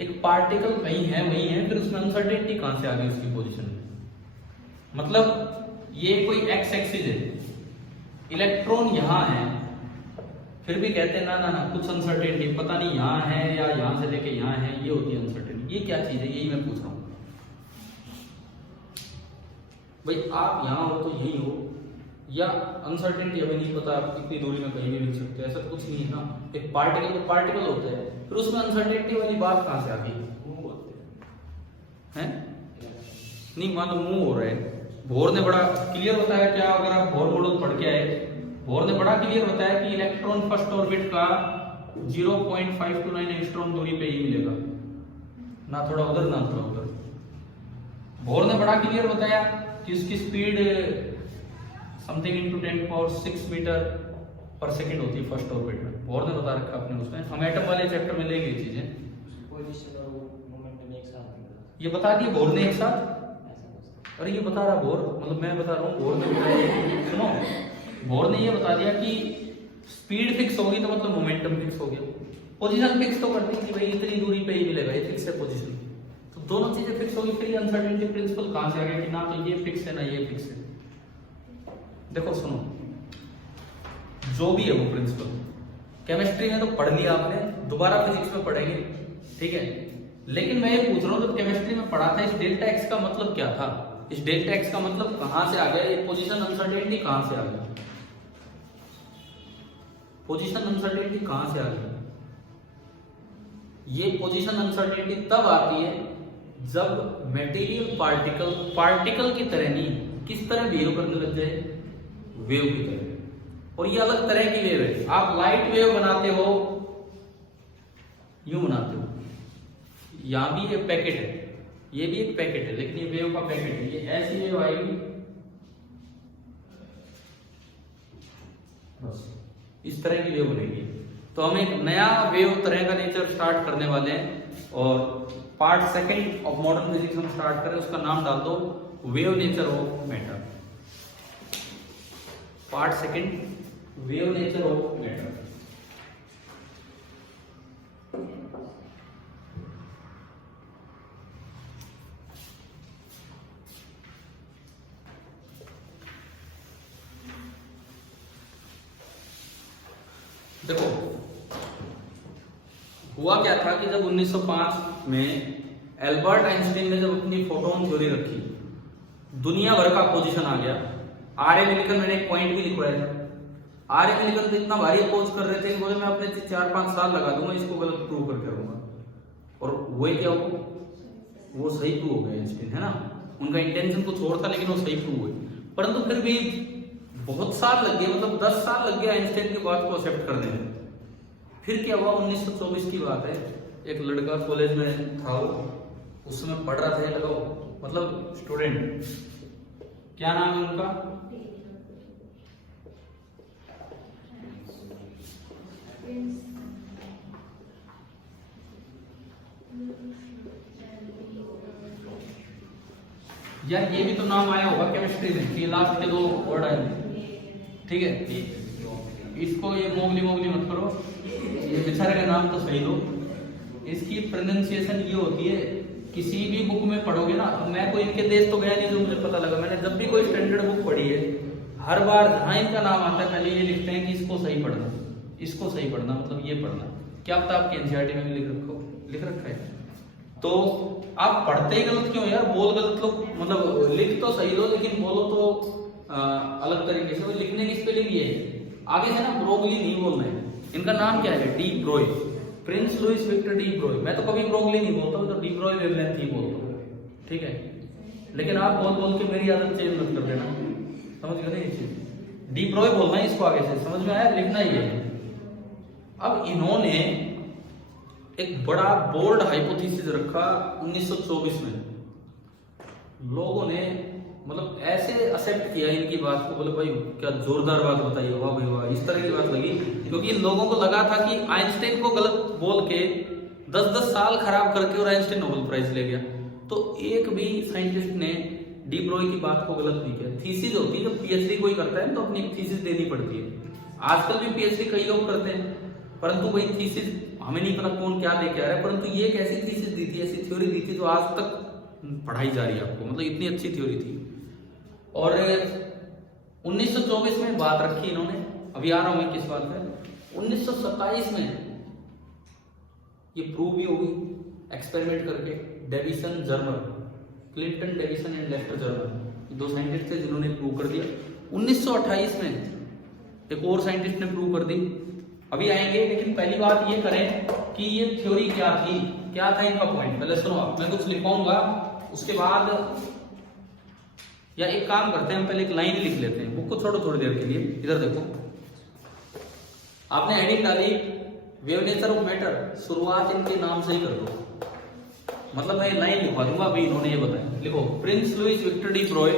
एक पार्टिकल कहीं है वही है, फिर उसमें अनसर्टेनिटी कहां से आ गई उसकी पोजीशन में? मतलब ये कोई एक्स एक्सिस है, इलेक्ट्रॉन यहां है, फिर भी कहते हैं ना ना ना कुछ अनसर्टेनिटी, पता नहीं यहां है या यहां से लेके यहां है, ये होती है अनसर्टेनिटी। ये क्या चीज है? यही मैं पूछ रहा हूं भाई। आप यहां हो तो यही हो, या अनसर्टेनिटी हमें नहीं पता, आप कितनी दूरी में कहीं भी मिल सकते हैं, ऐसा कुछ नहीं है ना। एक पार्टिकल तो पार्टिकल होता है, फिर उसमें अनसर्टेनिटी वाली बात कहां से आ गई? हैं? नहीं मान लो मूव हो रहा है। बोर ने बड़ा क्लियर बताया क्या, अगर आप बोर मॉडल पढ़ के आए, बोर ने बड़ा क्लियर बताया कि इलेक्ट्रॉन फर्स्ट ऑर्बिट का 0.529 एंगस्ट्रॉम दूरी पे ही मिलेगा, ना थोड़ा उधर ना थोड़ा उधर। बोर ने बड़ा क्लियर बताया कि उसकी स्पीड समथिंग इनटू 10⁻6 मीटर पर सेकंड होती है फर्स्ट ऑर्बिट में। बोर ने बता रखा अपने उसमें, हम एटम वाले चैप्टर में लेंगे ये चीजें। पोजीशन और मोमेंटम एक साथ ये बता दिए बोर ने एक साथ। अरे ये बता रहा बोर, मतलब मैं बता रहा हूँ, बोर ने बताया। सुनो, बोर ने ये बता दिया कि स्पीड फिक्स होगी तो मतलब मोमेंटम फिक्स हो गया। पोजीशन फिक्स तो कर दी कि भाई इतनी दूरी पे ही मिलेगा, ये फिक्स है पोजीशन, तो दोनों चीजें फिक्स होगी। फिर अनसर्टेनिटी प्रिंसिपल कहां से आ गया कि ना तो ये फिक्स है ना ये फिक्स है? देखो सुनो, जो भी है वो प्रिंसिपल केमिस्ट्री में तो पढ़ लिया आपने, दोबारा फिजिक्स में पढ़ेंगे, ठीक है। लेकिन मैं ये पूछ रहा हूँ, जब केमिस्ट्री में पढ़ा था, इस डेल्टा एक्स का मतलब क्या था? इस डेल्टा एक्स का मतलब कहां से आ गया? ये पोजीशन अनसर्टेनिटी कहां से आ गई? पोजीशन अनसर्टेनिटी कहां से आ गई? ये पोजीशन अनसर्टेनिटी तब आती है जब मटेरियल पार्टिकल की तरह नहीं, किस तरह बिहेव करने लग जाए? वेव की तरह। और ये अलग तरह की वेव है। आप लाइट वेव बनाते हो, यूं बनाते हो, यहां भी एक पैकेट है, ये भी एक पैकेट है, लेकिन ये वेव का पैकेट है। ये ऐसी वेव आएगी, बस इस तरह की वेव बनेगी। तो हम एक नया वेव तरह का नेचर स्टार्ट करने वाले हैं, और part second of modern physics हम स्टार्ट करें, उसका नाम डाल दो wave nature of matter. Part second wave nature of matter. देखो हुआ क्या था कि जब 1905 में एल्बर्ट आइंस्टीन ने जब अपनी फोटोन थ्योरी रखी, दुनिया भर का पोजीशन आ गया। आर्य मिलिकन, मैंने एक पॉइंट भी लिखवाया था। आर्य मिलिकन तो इतना भारी अपोज कर रहे थे कि बोले मैं अपने 4-5 साल लगा दूंगा, इसको गलत प्रूव करके रहूंगा। और वो क्या हो, वो सही प्रूव हो गया आइंस्टीन, है ना। उनका इंटेंशन कुछ और था, लेकिन वो सही प्रूव हुए। परंतु फिर भी बहुत साल लग गए, मतलब 10 साल लग गए आइंस्टाइन की बात को एक्सेप्ट करने में। फिर क्या हुआ, 1924 की बात है, एक लड़का कॉलेज में था, उस समय पढ़ रहा था, लगाओ मतलब स्टूडेंट, क्या नाम है उनका? यार ये भी तो नाम आया होगा केमिस्ट्री में, ये लास्ट के 2 वर्ड आए, ठीक है। इसको ये मोगली मोगली मत करो, ये बेचारे का नाम तो सही लो। इसकी प्रोनाउंसिएशन ये होती है, किसी भी बुक में पढ़ोगे ना, मैं कोई इनके देश तो गया नहीं जो मुझे पता लगा, मैंने जब भी कोई स्टैंडर्ड बुक पढ़ी है, हर बार जहां इनका नाम आता है पहले ये लिखते हैं कि इसको सही पढ़ना, इसको सही पढ़ना, मतलब ये पढ़ना। क्या पता आपके एनसीईआरटी में भी लिख रखा है। तो आप पढ़ते ही गलत क्यों यार? बोल गलत लो, मतलब लिख तो सही लो, लेकिन बोलो तो अलग तरीके से। वो लिखने की स्पेलिंग ये है, आगे से ना ब्रोगली नहीं बोलना है। इनका नाम क्या है? De Broglie, Prince Louis Victor de Broglie. मैं तो कभी ब्रोगली नहीं बोलता हूँ, तो डी ब्रोय वेवलेंथ ही बोलता हूँ, ठीक है। लेकिन आप बोल बोल के मेरी आदत चेंज मत कर देना, समझ गए ये चीज। डी ब्रॉय बोलना है इसको, आगे से समझ में आया, लिखना ही है। अब इन्होंने एक बड़ा बोल्ड हाइपोथेसिस रखा 1924 में। लोगों ने मतलब ऐसे एक्सेप्ट किया इनकी बात को, बोले भाई क्या जोरदार बात बताई, वाह भाई वाह, इस तरह की बात लगी। क्योंकि इन लोगों को लगा था कि आइंस्टाइन को गलत बोल के 10-10 साल खराब करके और आइंस्टाइन नोबेल प्राइज ले गया। तो एक भी साइंटिस्ट ने डी ब्रॉय की बात को गलत नहीं किया। थीसिस होती है, जब पीएचडी कोई करता है तो अपनी एक थीसिस देनी पड़ती है। आजकल भी पीएचडी कई लोग करते हैं, परंतु वही थीसिस हमें नहीं पता कौन क्या लेके आ रहा है, परंतु ये एक ऐसी थीसिस दी थी, ऐसी थ्योरी दी थी जो आज तक पढ़ाई जा रही है आपको, मतलब इतनी अच्छी थ्योरी थी। और 1924 में बात रखी इन्होंने, अभी आ रहा हूं मैं किस बात पे। 1927 में ये प्रूव भी होगी एक्सपेरिमेंट करके, Davisson Germer, Clinton Davisson and Lester Germer, दो साइंटिस्ट थे जिन्होंने प्रूव कर दिया। 1928 में एक और साइंटिस्ट ने प्रूव कर दी, अभी आएंगे। लेकिन पहली बात ये करें कि ये थ्योरी क्या थी, क्या था इनका पॉइंट। पहले सुनो आप, मैं कुछ लिखवाऊंगा उसके बाद, या एक काम करते हैं हम पहले एक लाइन लिख लेते हैं, बुक को छोड़ो थोड़ी देर के लिए। इधर देखो, आपने हेडिंग डाली वेव नेचर ऑफ मैटर, शुरुआत इनके नाम से ही कर दो, मतलब मैं लाइन लिखवा दूंगा अभी इन्होंने ये बताया। लिखो, Prince Louis Victor de Broglie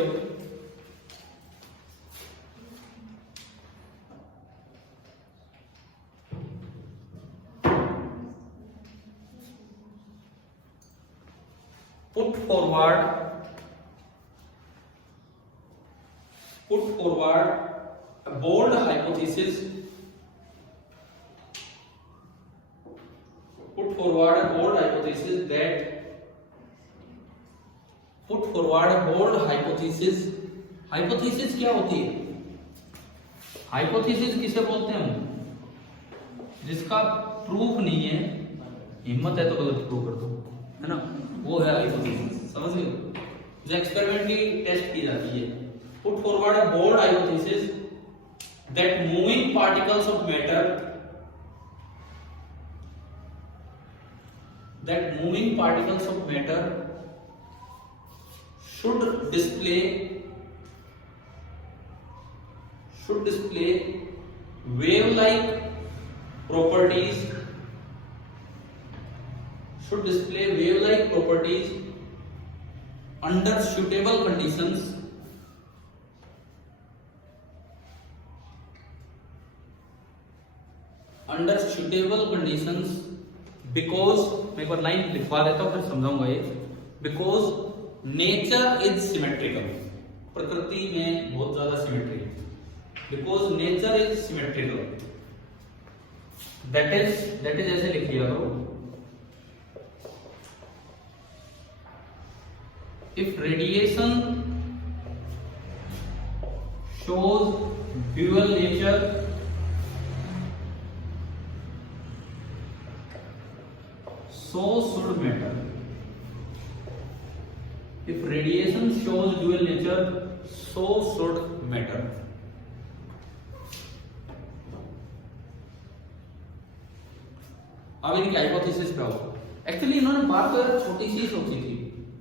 put forward a bold hypothesis hypothesis क्या होती है? हाइपोथेसिस किसे बोलते हैं हम? जिसका प्रूफ नहीं है, हिम्मत है तो गलत प्रूव कर दो, है ना, वो है हाइपोथेसिस। समझ गए? जो एक्सपेरिमेंट की टेस्ट की जाती है। Put forward a bold hypothesis that moving particles of matter should display wave-like properties under suitable conditions because, मैं एक बार लाइन लिखवा देता हूं फिर समझाऊंगा ये। because nature is symmetrical, प्रकृति में बहुत ज्यादा सिमेट्री है। because nature is symmetrical, that is ऐसे लिख लिया करो, if radiation shows dual nature, so should matter. If radiation shows dual nature, so should matter. अब इनकी हाइपोथेसिस क्या हो? एक्चुअली इन्होंने बात तो यार छोटी सी सोची थी।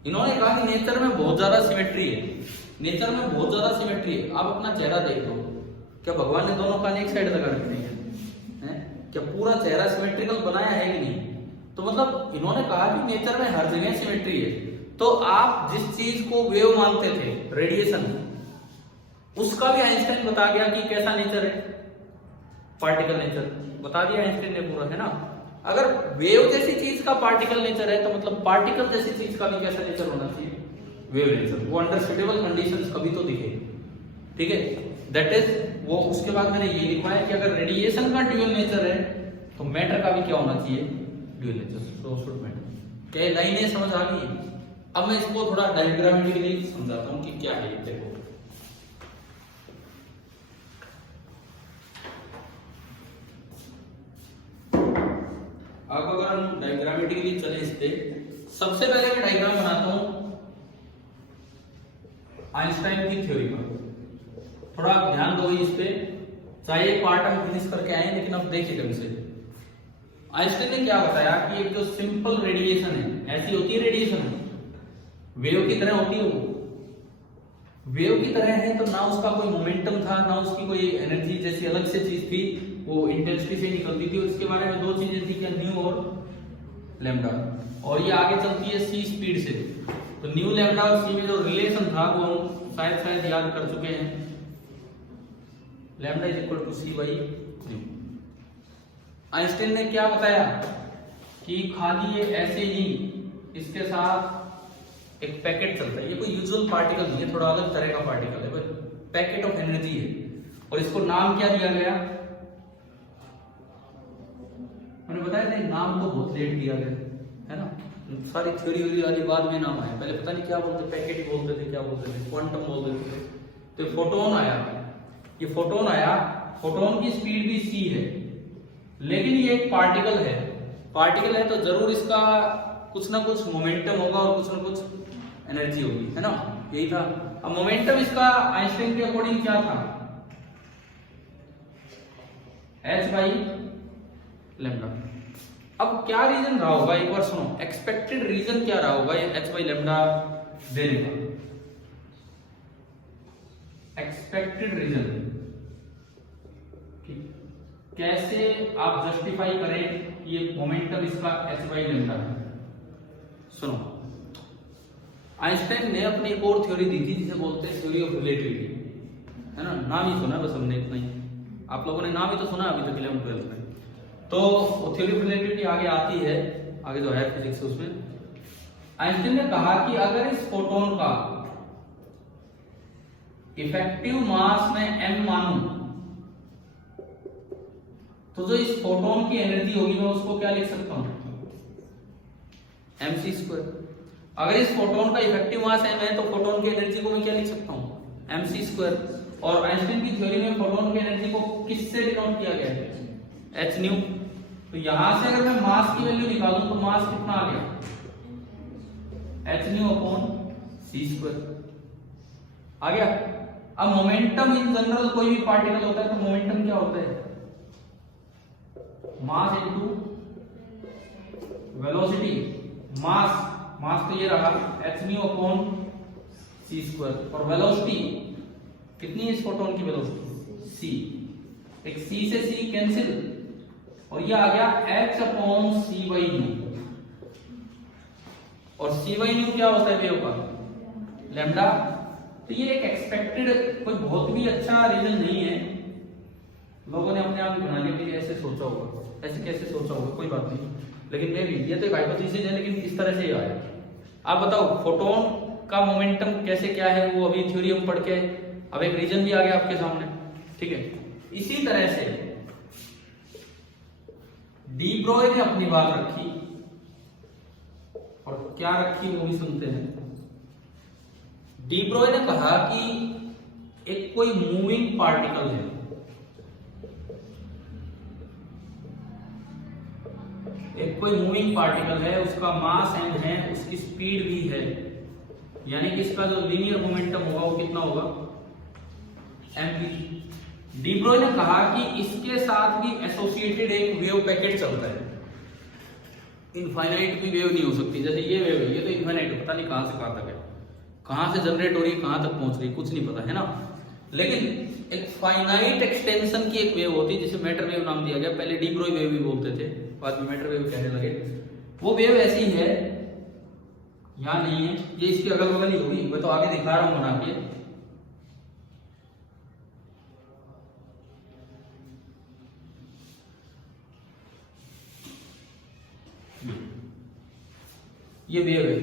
इन्होंने कहा कि नेचर में बहुत ज्यादा सिमेट्री है, नेचर में बहुत ज्यादा सिमेट्री है। आप अपना चेहरा देख लो, क्या भगवान ने दोनों कान एक साइड लगा रखे हैं? क्या पूरा चेहरा सिमेट्रिकल बनाया है कि नहीं? तो मतलब इन्होंने कहा कि नेचर में हर जगह सिमेट्री है। तो आप जिस चीज को वेव मानते थे, रेडिएशन, उसका भी आइंस्टाइन बता गया कि कैसा नेचर है, पार्टिकल नेचर बता दिया आइंस्टाइन ने पूरा, है ना। अगर वेव जैसी चीज का पार्टिकल नेचर है तो मतलब पार्टिकल जैसी चीज का भी कैसा नेचर होना चाहिए, वेव नेचर। वो अंडर सुटेबल कंडीशंस कभी तो दिखे, ठीक है। दैट इज वो। उसके बाद मैंने ये लिखा है कि अगर रेडिएशन का ड्यूअल नेचर है तो मैटर का भी क्या होना चाहिए, dual nature, so should matter. क्या लाइनें समझ आ गई? अब मैं इसको थोड़ा डायग्रामेटिकली समझाता हूं कि क्या है। देखो, अब अगर हम डायग्रामेटिकली चले इस पे, सबसे पहले मैं डायग्राम बनाता हूं आइंस्टाइन की थ्योरी का। थोड़ा ध्यान दो इस पे, चाहे एक पार्ट हम फिनिश करके आए, लेकिन अब देखिए कभी से। आइंस्टाइन ने क्या बताया कि एक जो सिंपल रेडिएशन है, ऐसी होती है रेडिएशन, वेव की तरह होती है वो, वेव की तरह है, तो ना उसका कोई मोमेंटम था, ना उसकी कोई एनर्जी जैसी अलग से चीज थी, वो इंटेंसिटी से निकलती थी। और इसके बारे में दो चीजें थी, क्या, न्यू और लैम्डा। और ये आगे चलती है सी स्पीड से। तो न्यू, लैम्डा और सी में जो रिलेशन था वो हम शायद याद कर चुके हैं। Lambda is equal to c by nu. Einstein ने क्या बताया कि खाली ये ऐसे ही इसके साथ एक पैकेट चलता है। ये कोई यूजुअल पार्टिकल नहीं है, थोड़ा अलग तरह का पार्टिकल है, पैकेट ऑफ एनर्जी है। और इसको नाम क्या दिया गया, मैंने बताया था, नाम तो बहुत लेट दिया गया है ना। सारी थ्योरी वाली बाद में नाम आया, पहले पता नहीं क्या बोलते, पैकेट ही बोलते थे, क्या बोलते थे, क्वांटम बोलते थे। तो फोटोन आया, ये फोटोन आया, फोटोन की स्पीड भी सी है, लेकिन ये एक पार्टिकल है। पार्टिकल है तो जरूर इसका कुछ ना कुछ मोमेंटम होगा और कुछ ना कुछ एनर्जी होगी, है ना, यही था। अब मोमेंटम इसका आइंस्टाइन के अकॉर्डिंग क्या था, h बाई लैम्डा। अब क्या रीजन रहा होगा, एक बार सुनो, एक्सपेक्टेड रीजन क्या रहा होगा ये h बाई लैम्डा देने का। एक्सपेक्टेड रीजन कैसे आप जस्टिफाई करें ये मोमेंटम इसका h बाई लैम्डा है। सुनो, आइंस्टाइन ने अपनी एक और थ्योरी दी थी जिसे बोलते हैं थ्योरी ऑफ रिलेटिविटी, है ना, नाम ही सुना बस हमने, इतना ही, आप लोगों ने नाम ही तो सुना अभी तक 11th-12th में। तो वो थ्योरी ऑफ रिलेटिविटी आगे आती है, आगे जो है फिजिक्स उसमें आइंस्टाइन ने कहा कि अगर इस फोटोन का इफेक्टिव मास में m मानूं तो जो इस फोटोन की एनर्जी होगी मैं उसको क्या लिख सकता हूं, mc²। अगर इस फोटोन का इफेक्टिव मास m है तो फोटोन की एनर्जी को मैं क्या लिख सकता हूं, mc²। और आइंस्टाइन की थ्योरी में फोटोन की एनर्जी को किससे डिनोट किया गया है, h न्यू। तो यहां से अगर मैं मास की वैल्यू निकालूं तो मास कितना आ गया, h न्यू अपॉन c²। आ गया। अब मोमेंटम इन जनरल कोई भी पार्टिकल होता है तो मोमेंटम क्या होता है, मास इनटू वेलोसिटी। मास तो ये रहा h न्यू अपॉन c²। और वेलोसिटी कितनी है इस फोटोन की वेलोसिटी, c। एक c से c कैंसिल और ये आ गया h upon c by new. और c बाई न्यू क्या होता है वेव का, लैम्डा। तो ये एक एक्सपेक्टेड, कोई बहुत भी अच्छा रीजन नहीं है, लोगों ने अपने आप ही बनाने के लिए ऐसे सोचा होगा, ऐसे कैसे सोचा होगा कोई बात नहीं, लेकिन मे भी ये तो एक हाइपोथेसिस है, लेकिन इस तरह से ही आया। आप बताओ फोटोन का मोमेंटम कैसे क्या है, वो अभी थ्योरी हम पढ़ के अब एक रीजन भी आ गया आपके सामने, ठीक है। इसी तरह से डी ब्रोय ने अपनी बात रखी, और क्या रखी वो भी सुनते हैं। डी ब्रोय ने कहा कि एक कोई मूविंग पार्टिकल है, एक कोई मूविंग पार्टिकल है, उसका मास m है, उसकी स्पीड भी है, यानी कि इसका जो लीनियर मोमेंटम होगा वो कितना होगा, mv। डी ब्रोय ने कहा कि इसके साथ भी एसोसिएटेड एक वेव पैकेट चलता है। इनफाइनाइट भी वेव नहीं हो सकती, जैसे ये वेव है, ये तो इनफाइनाइट, पता नहीं कहां से कहां तक है, कहां से जनरेट हो रही है, कहां तक पहुंच रही है, कुछ नहीं पता, है ना। लेकिन एक फाइनाइट एक्सटेंशन की एक वेव होती है जिसे मैटर वेव नाम दिया गया, पहले डी ब्रोय वेव भी बोलते थे, बाद में मैटर वेव कहने लगे। वो वेव ऐसी है, यहां नहीं है, ये इसके अगल बगल ही होगी, मैं तो आगे दिखा रहा हूं बना के। ये वेव है,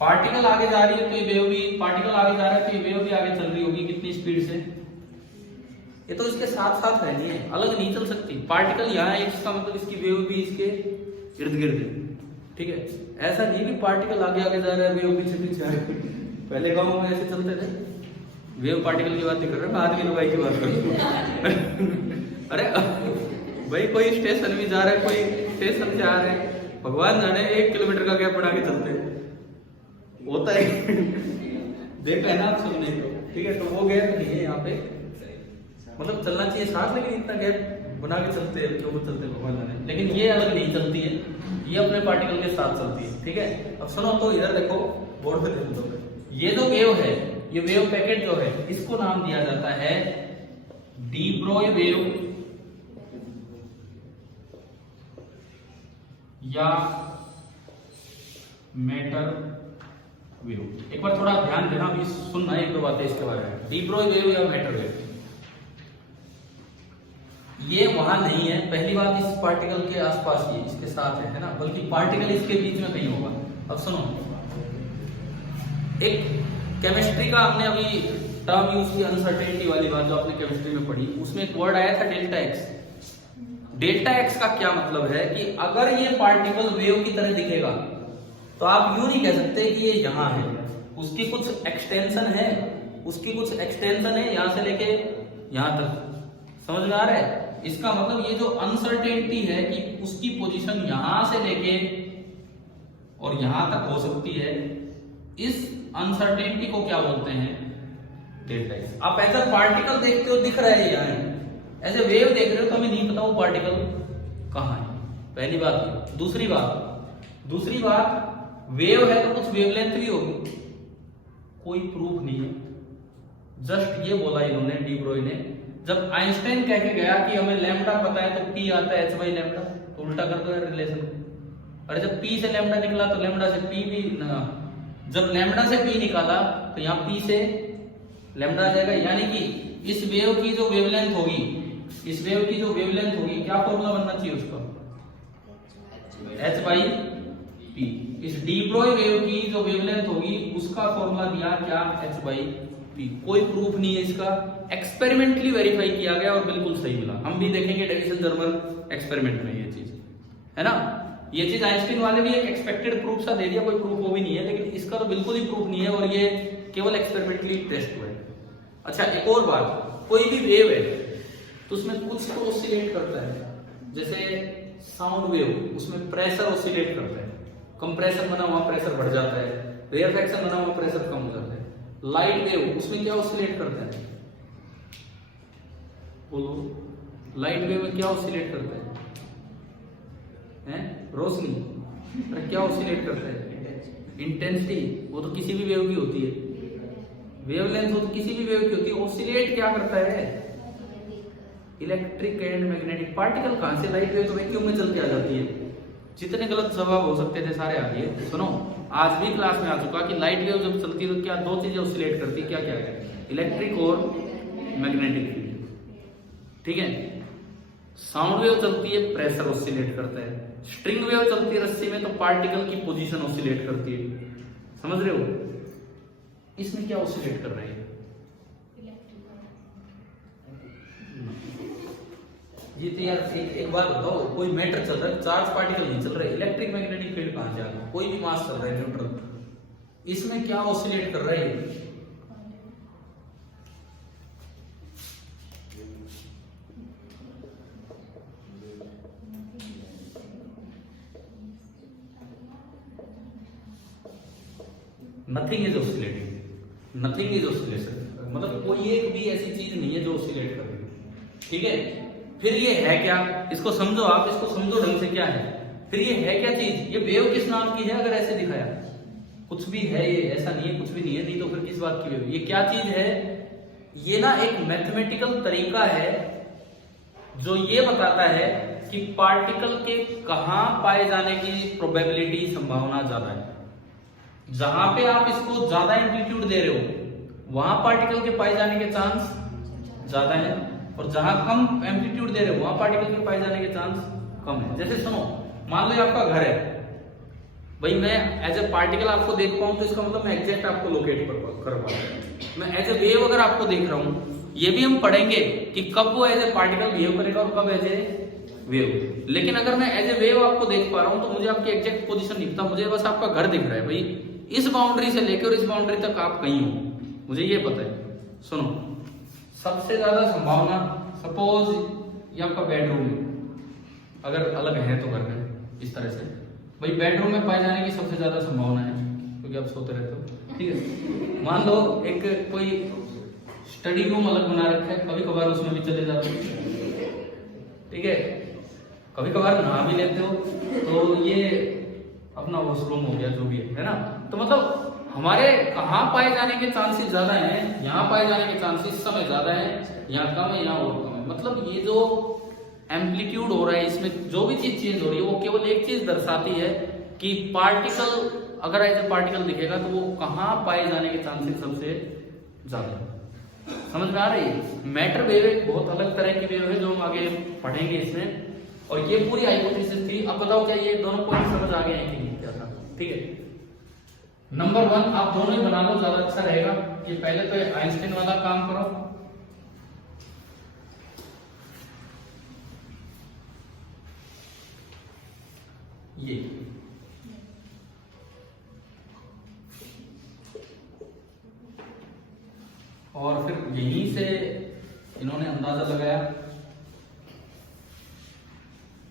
पार्टिकल आगे जा रही है तो ये वेव भी, पार्टिकल आगे जा रहा है तो ये वेव भी आगे चल रही होगी, कितनी स्पीड से, ये तो इसके साथ साथ रहनी है, अलग नहीं चल सकती। पार्टिकल यहाँ है, इसका मतलब इसकी वेव भी इसके इर्द गिर्द है, ठीक है। ऐसा नहीं कि पार्टिकल आगे आगे जा रहा है, वेव पीछे पीछे आ रही है। पहले गाँव में ऐसे चलते थे, वेव पार्टिकल की बात नहीं कर रहा, मैं आदमी लुगाई की बात कर रहा हूँ। अरे भाई कोई स्टेशन भी जा रहा है, कोई स्टेशन से आ रहे हैं, भगवान जाने 1 किलोमीटर का गैप बना के चलते होता है। देखा है ना आप सुनने को, ठीक है। तो वो गैप नहीं है यहाँ पे, मतलब चलना चाहिए साथ, लेकिन इतना गैप बना के चलते हैं जो चलते हैं भगवान जाने। लेकिन ये अलग नहीं चलती है, ये अपने पार्टिकल के साथ चलती है, ठीक है। अब सुनो तो इधर देखो, बोर्ड पे देख दो, ये जो वेव है ये वेव पैकेट जो है इसको नाम दिया जाता है डी ब्रोई वेव या मैटर वेव। एक बार थोड़ा ध्यान देना, अभी सुनना एक दो बातें इसके बारे में। डी ब्रोई वेव या मैटर वेव ये वहां नहीं है, पहली बात इस पार्टिकल के आसपास ही इसके साथ है ना, बल्कि पार्टिकल इसके बीच में कहीं होगा। अब सुनो, एक केमिस्ट्री का हमने अभी टर्म यूज की, अनसर्टेनिटी वाली बात जो आपने केमिस्ट्री में पढ़ी, उसमें एक वर्ड आया था डेल्टा एक्स। डेल्टा एक्स का क्या मतलब है कि अगर ये पार्टिकल वेव की तरह दिखेगा तो आप यूं नहीं कह सकते कि ये यहां है, उसकी कुछ एक्सटेंशन है, यहां से लेके यहां तक। समझ में आ रहा है? इसका मतलब ये जो अनसर्टेनिटी है कि उसकी पोजीशन यहां से लेके और यहां तक हो सकती है, इस अनसर्टेनिटी को क्या बोलते हैं? Delta x. आप एज अ पार्टिकल देखते हो दिख रहा है यहाँ, एज ए वेव देख रहे हो तो हमें नहीं पता वो पार्टिकल कहाँ है। पहली बात। दूसरी बात वेव है तो कुछ वेवलेंथ भी होगी, कोई प्रूफ नहीं है, जस्ट ये बोला इन्होंने, डी ब्रोई ने। जब आइंस्टाइन कह के गया कि हमें लैम्डा पता है तो पी आता है h बाई लैम्डा, तो उल्टा कर दो रिलेशन। अरे जब पी से लैम्डा निकला तो लैम्डा से पी भी जब लैम्डा से पी निकाला तो यहाँ पी से लैम्डा आ जाएगा। यानी कि इस वेव की जो वेवलेंथ होगी, क्या फॉर्मूला बनना चाहिए उसका? h by P. इस डी ब्रोई वेव की जो वेवलेंथ होगी उसका फॉर्मूला दिया क्या? h by P. कोई प्रूफ नहीं है इसका, एक्सपेरिमेंटली वेरीफाई किया गया और बिल्कुल सही मिला। हम भी देखेंगे डेविसन जर्मर एक्सपेरिमेंट में ये चीज, है ना। ये चीज आइंस्टीन वाले भी एक एक्सपेक्टेड प्रूफ सा दे दिया, कोई प्रूफ वो भी नहीं है, लेकिन इसका तो बिल्कुल ही प्रूफ नहीं है और ये केवल एक्सपेरिमेंटली टेस्ट हुआ है। अच्छा, एक और बात, कोई भी वेव है तो उसमें कुछ तो ऑसिलेट करता है। जैसे साउंड वेव, उसमें प्रेशर ऑसिलेट करता है, कंप्रेशन बना हुआ प्रेशर बढ़ जाता है, रेयरफैक्शन बना हुआ प्रेशर कम हो जाता है। लाइट वेव, उसमें क्या ऑसिलेट करता है? बोलो, लाइट वेव में क्या ऑसिलेट करता है? रोशनी। अरे क्या ऑसिलेट करता है? इंटेंसिटी। वो तो किसी भी वेव की होती है, वेवलेंथ वो तो किसी भी वेव की होती है। ऑसिलेट क्या करता है? Electric and magnetic. पार्टिकल कहां से? लाइट वेव तो वैक्यूम में चल के आ जाती है। जितने गलत जवाब हो सकते थे सारे आ गए। सुनो, आज भी क्लास में आ चुका कि लाइट वेव जब चलती है तो क्या दो चीजें ऑसिलेट करती है, क्या क्या है? इलेक्ट्रिक और मैग्नेटिक फील्ड। ठीक है। साउंड वेव चलती है, प्रेशर ऑसिलेट करता है। स्ट्रिंग वेव चलती है रस्सी में तो पार्टिकल की पोजीशन ऑसिलेट करती है। समझ रहे हो? इसमें क्या ऑसिलेट कर रही है? ये तो यार एक बात बताओ, कोई मैटर चल रहा है, चार्ज पार्टिकल नहीं चल रहा है, इलेक्ट्रिक मैग्नेटिक फील्ड कहां से आ गया? कोई भी मास चल रहा है न्यूट्रल, इसमें क्या ऑसिलेट कर रहा है? Nothing is oscillating, nothing is oscillation. मतलब कोई एक भी ऐसी चीज नहीं है जो ऑसिलेट कर रही है। ठीक है। फिर ये है क्या? इसको समझो, आप इसको समझो ढंग से क्या है। फिर ये है क्या चीज? ये वेव किस नाम की है? अगर ऐसे दिखाया, कुछ भी है ये, ऐसा नहीं है कुछ भी नहीं है, नहीं तो फिर किस बात की वेव? ये क्या चीज है? ये ना एक मैथमेटिकल तरीका है जो ये बताता है कि पार्टिकल के कहां पाए जाने की प्रोबेबिलिटी, संभावना ज्यादा है। जहां पे आप इसको ज्यादा एम्पलीट्यूड दे रहे हो वहां पार्टिकल के पाए जाने के चांस ज्यादा है, और जहां कम एम्पलीट्यूड दे रहे हो वहां पार्टिकल के पाए जाने के चांस कम है। जैसे सुनो, मान लो आपका घर है भाई, मैं एज ए पार्टिकल आपको देख पाऊं तो इसका मतलब मैं एग्जैक्ट आपको लोकेट कर पाऊं। मैं एज ए वेव अगर आपको देख रहा हूं, ये भी हम पढ़ेंगे कि कब वो एज ए पार्टिकल बिहेव करेगा और कब एज ए वेव। लेकिन अगर मैं एज ए वेव आपको देख पा रहा हूं तो मुझे आपकी एग्जैक्ट पोजीशन नहीं पता, मुझे बस आपका घर दिख रहा है भाई, इस बाउंड्री से लेकर इस बाउंड्री तक आप कहीं हो, मुझे ये पता है। सुनो, सबसे ज्यादा संभावना, सपोज ये आपका बेडरूम है, अगर अलग है तो घर में इस तरह से, भाई बेडरूम में पाए जाने की सबसे ज्यादा संभावना है क्योंकि आप सोते रहते हो। ठीक है। मान लो एक कोई स्टडी रूम अलग बना रखा है, कभी कभार उसमें भी चले जाते हो। ठीक है। कभी कभार नहा भी लेते हो, तो ये अपना वॉशरूम हो गया जो भी है ना। तो मतलब हमारे कहाँ पाए जाने के चांसेस ज्यादा हैं, यहाँ पाए जाने के चांसेस इस समय ज्यादा हैं, यहाँ कम है, यहाँ और कम है। मतलब ये जो एम्पलीट्यूड हो रहा है, इसमें जो भी चीज चेंज हो रही है वो केवल एक चीज दर्शाती है कि पार्टिकल अगर ऐसे पार्टिकल दिखेगा तो वो कहाँ पाए जाने के चांसेस सबसे ज्यादा है। समझ में आ रही है? मैटर वेव एक बहुत अलग तरह की वेव है जो हम आगे पढ़ेंगे इसमें। और ये पूरी हाइपोथेसिस थी। अब बताओ क्या ये दोनों पॉइंट समझ आ गए हैं कि नहीं, क्या था? ठीक है, नंबर 1 आप दोनों ही बना लो, ज्यादा अच्छा रहेगा कि पहले तो आइंस्टीन वाला काम करो। ये और फिर यहीं से इन्होंने अंदाजा लगाया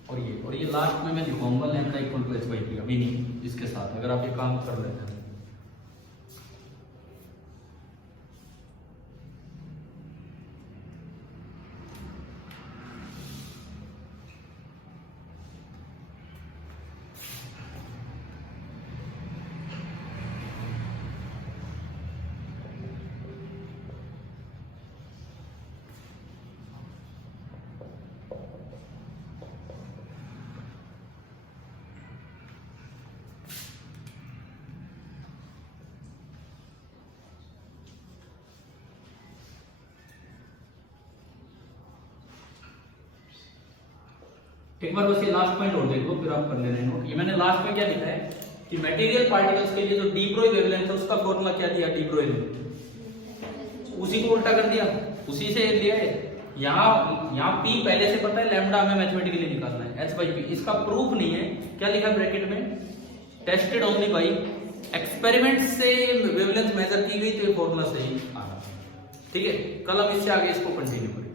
और ये लास्ट में मैं लिखूंगा लैम्डा इक्वल टू h/p, अभी नहीं, इसके साथ अगर आप ये काम कर लेते हैं। एक बार बस ये लास्ट पॉइंट और देखो, फिर आप कर लेना नोट। ये मैंने लास्ट में क्या लिखा है कि मटेरियल पार्टिकल्स के लिए जो डी ब्रोई वेवलेंथ है उसका फॉर्मूला क्या दिया, डी ब्रोई ने उसी को उल्टा कर दिया, उसी से लिया है। यहाँ P पहले से पता है, लैम्डा हमें मैथमेटिकली निकालना है, h/p। इसका प्रूफ नहीं है, क्या लिखा ब्रैकेट में, टेस्टेड ओनली बाई एक्सपेरिमेंट से वेवलेंथ मेजर की गई तो ये फॉर्मूला सही आ रहा। ठीक है, कल हम इससे आगे इसको कंटिन्यू करेंगे।